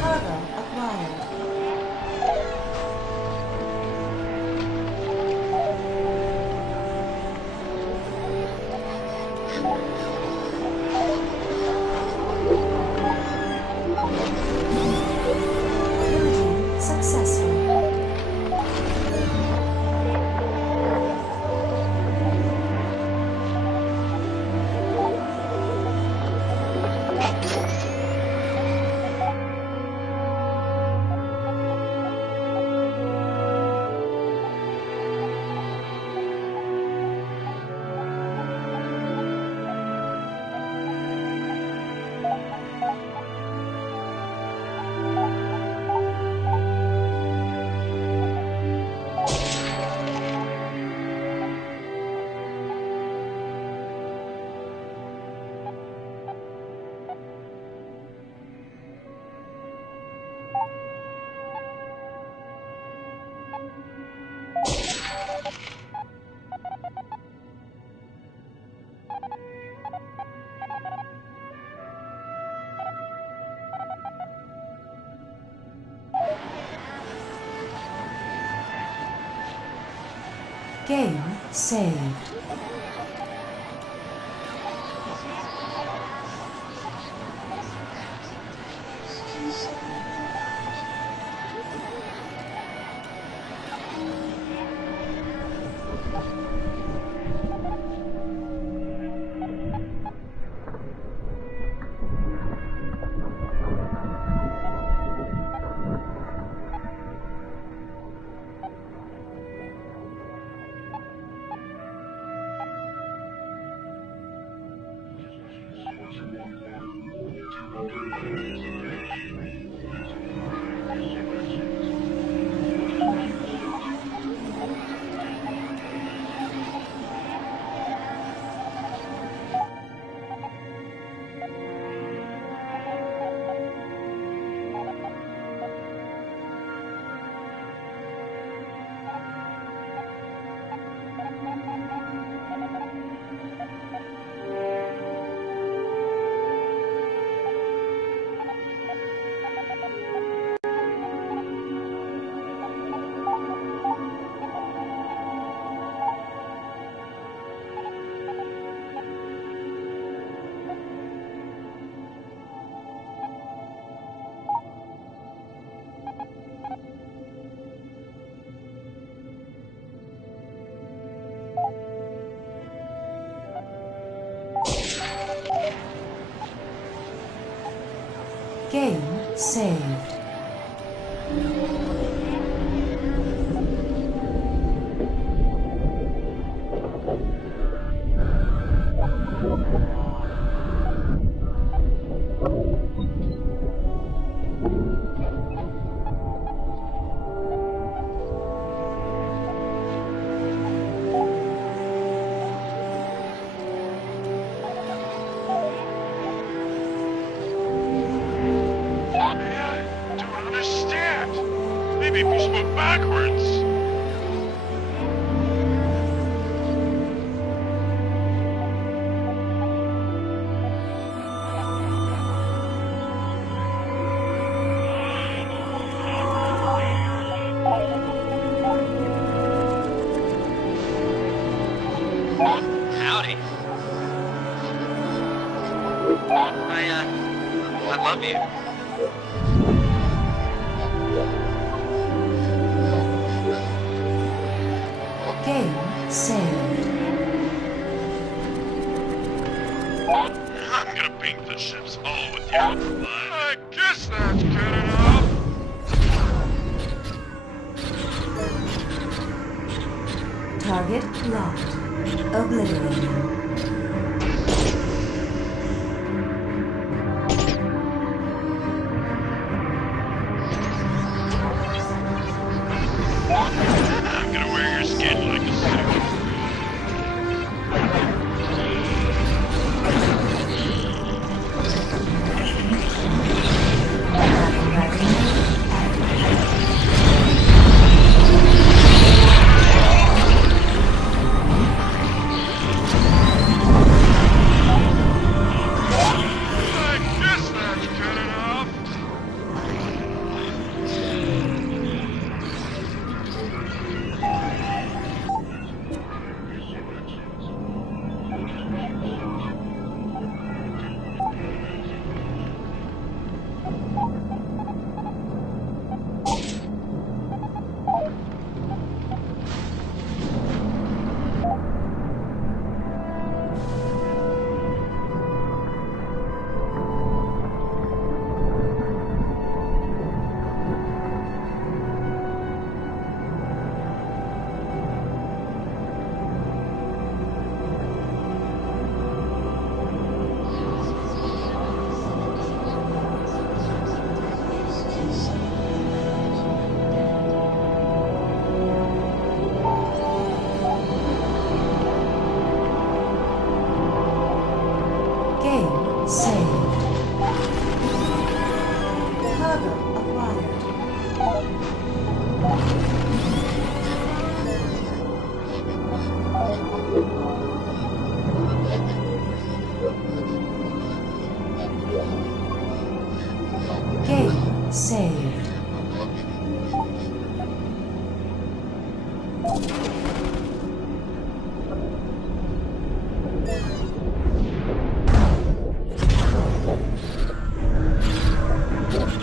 Cargo acquired. Pillaging successful. Game saved. Game saved. I don't understand. Maybe if you spoke backwards. Howdy. I love you. Game saved. I'm gonna wing the ship's hull with your blood. I guess that's good enough. Target locked. Obliterated. I'm gonna wear your skin like a suit. I guess that's good enough. Game saved. Cargo acquired. Game saved.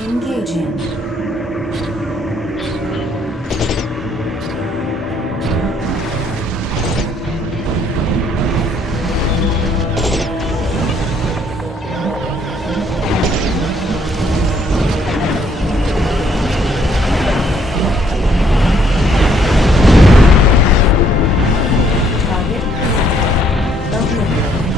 Engaging. Target obliterated.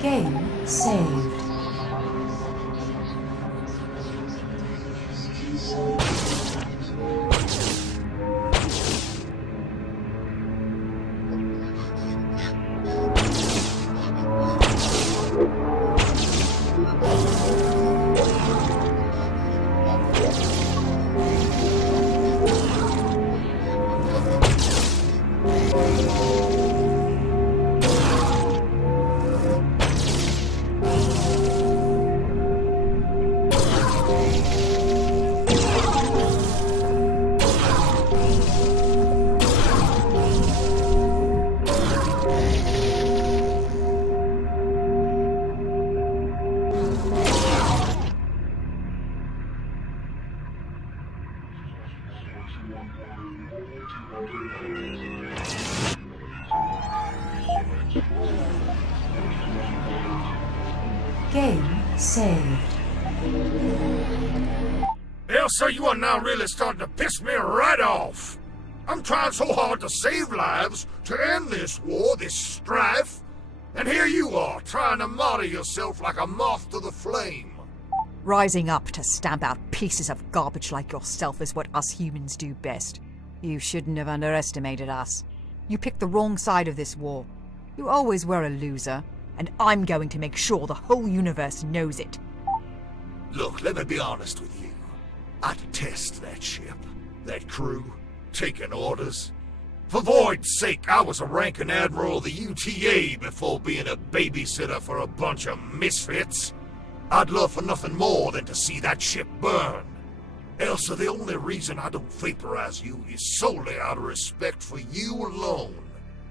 Game saved. Game saved. Elsa, you are now really starting to piss me right off. I'm trying so hard to save lives, to end this war, this strife, and here you are, trying to martyr yourself like a moth to the flame. Rising up to stamp out pieces of garbage like yourself is what us humans do best. You shouldn't have underestimated us. You picked the wrong side of this war. You always were a loser, and I'm going to make sure the whole universe knows it. Look, let me be honest with you. I detest that ship, that crew, taking orders. For Void's sake, I was a ranking admiral of the UTA before being a babysitter for a bunch of misfits. I'd love for nothing more than to see that ship burn. Elsa, the only reason I don't vaporize you is solely out of respect for you alone.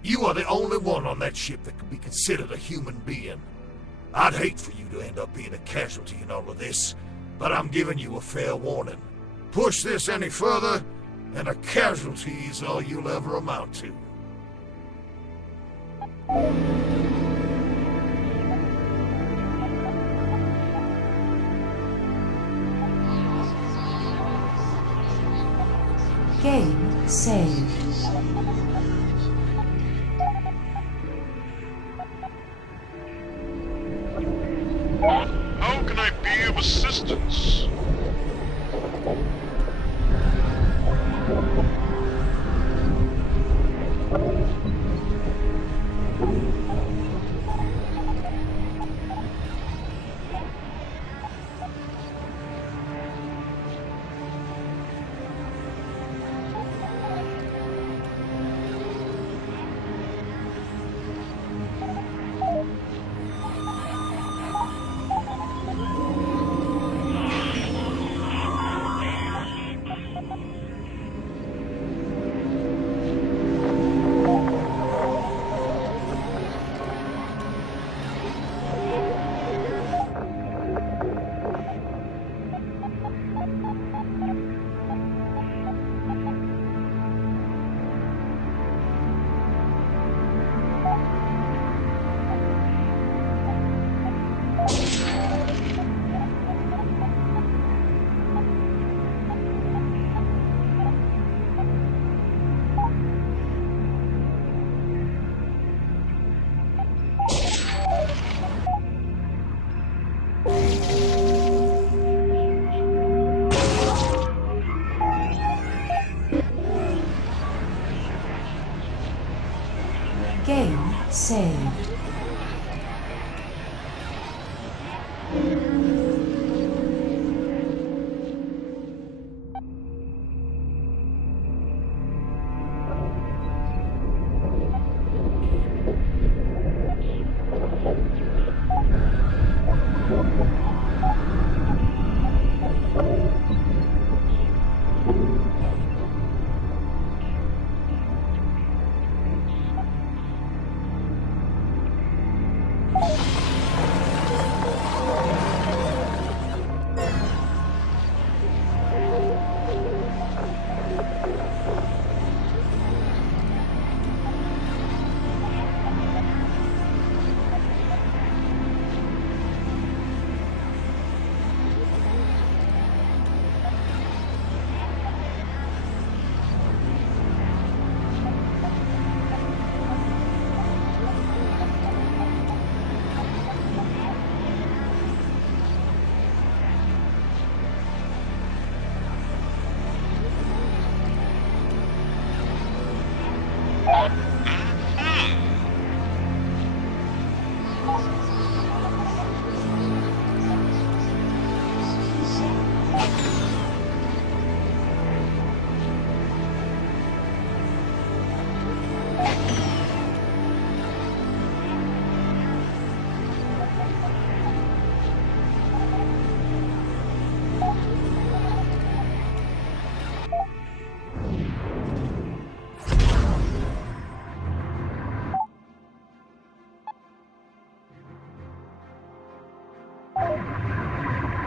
You are the only one on that ship that can be considered a human being. I'd hate for you to end up being a casualty in all of this, but I'm giving you a fair warning. Push this any further, and a casualty is all you'll ever amount to. Game saved. How can I be of assistance? Game saved.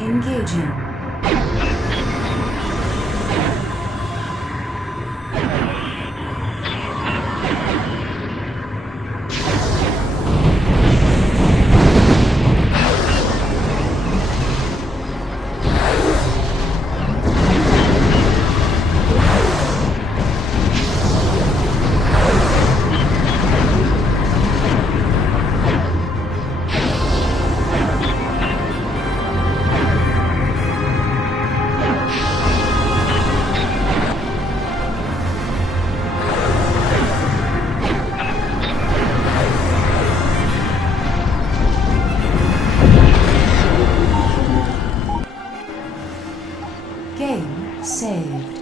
Engaging. Game saved.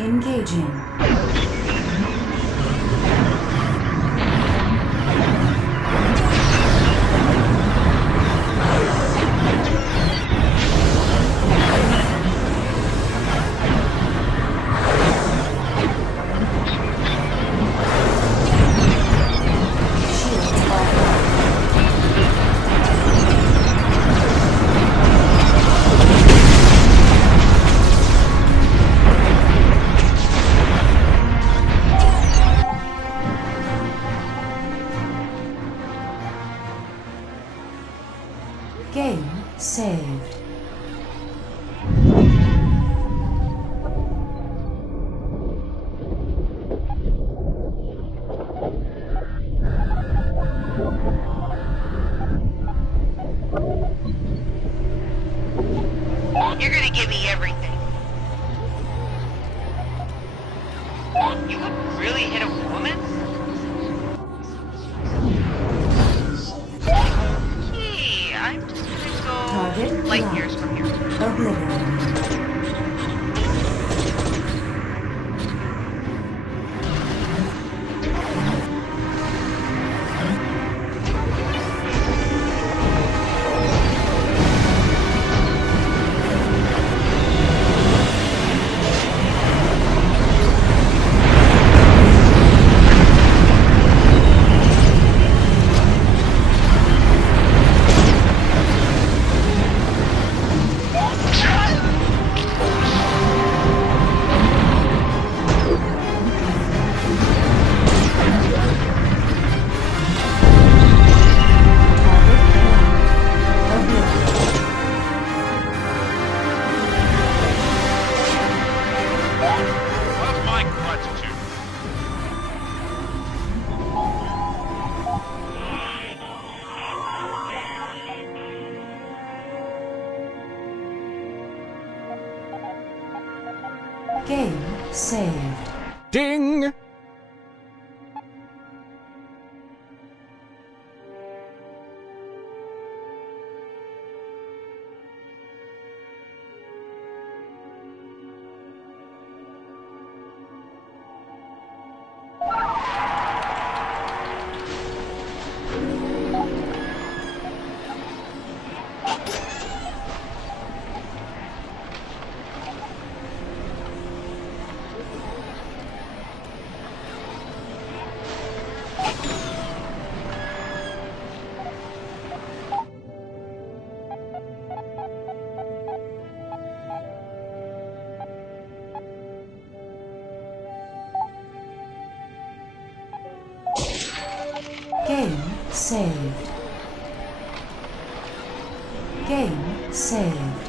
Engaging. Game saved. You're gonna give me everything. You would really hit a woman? Hey, I'm just gonna go Target light locked. years from here. Obliterated. Have my gratitude. Game saved. Ding! Game saved. Game saved.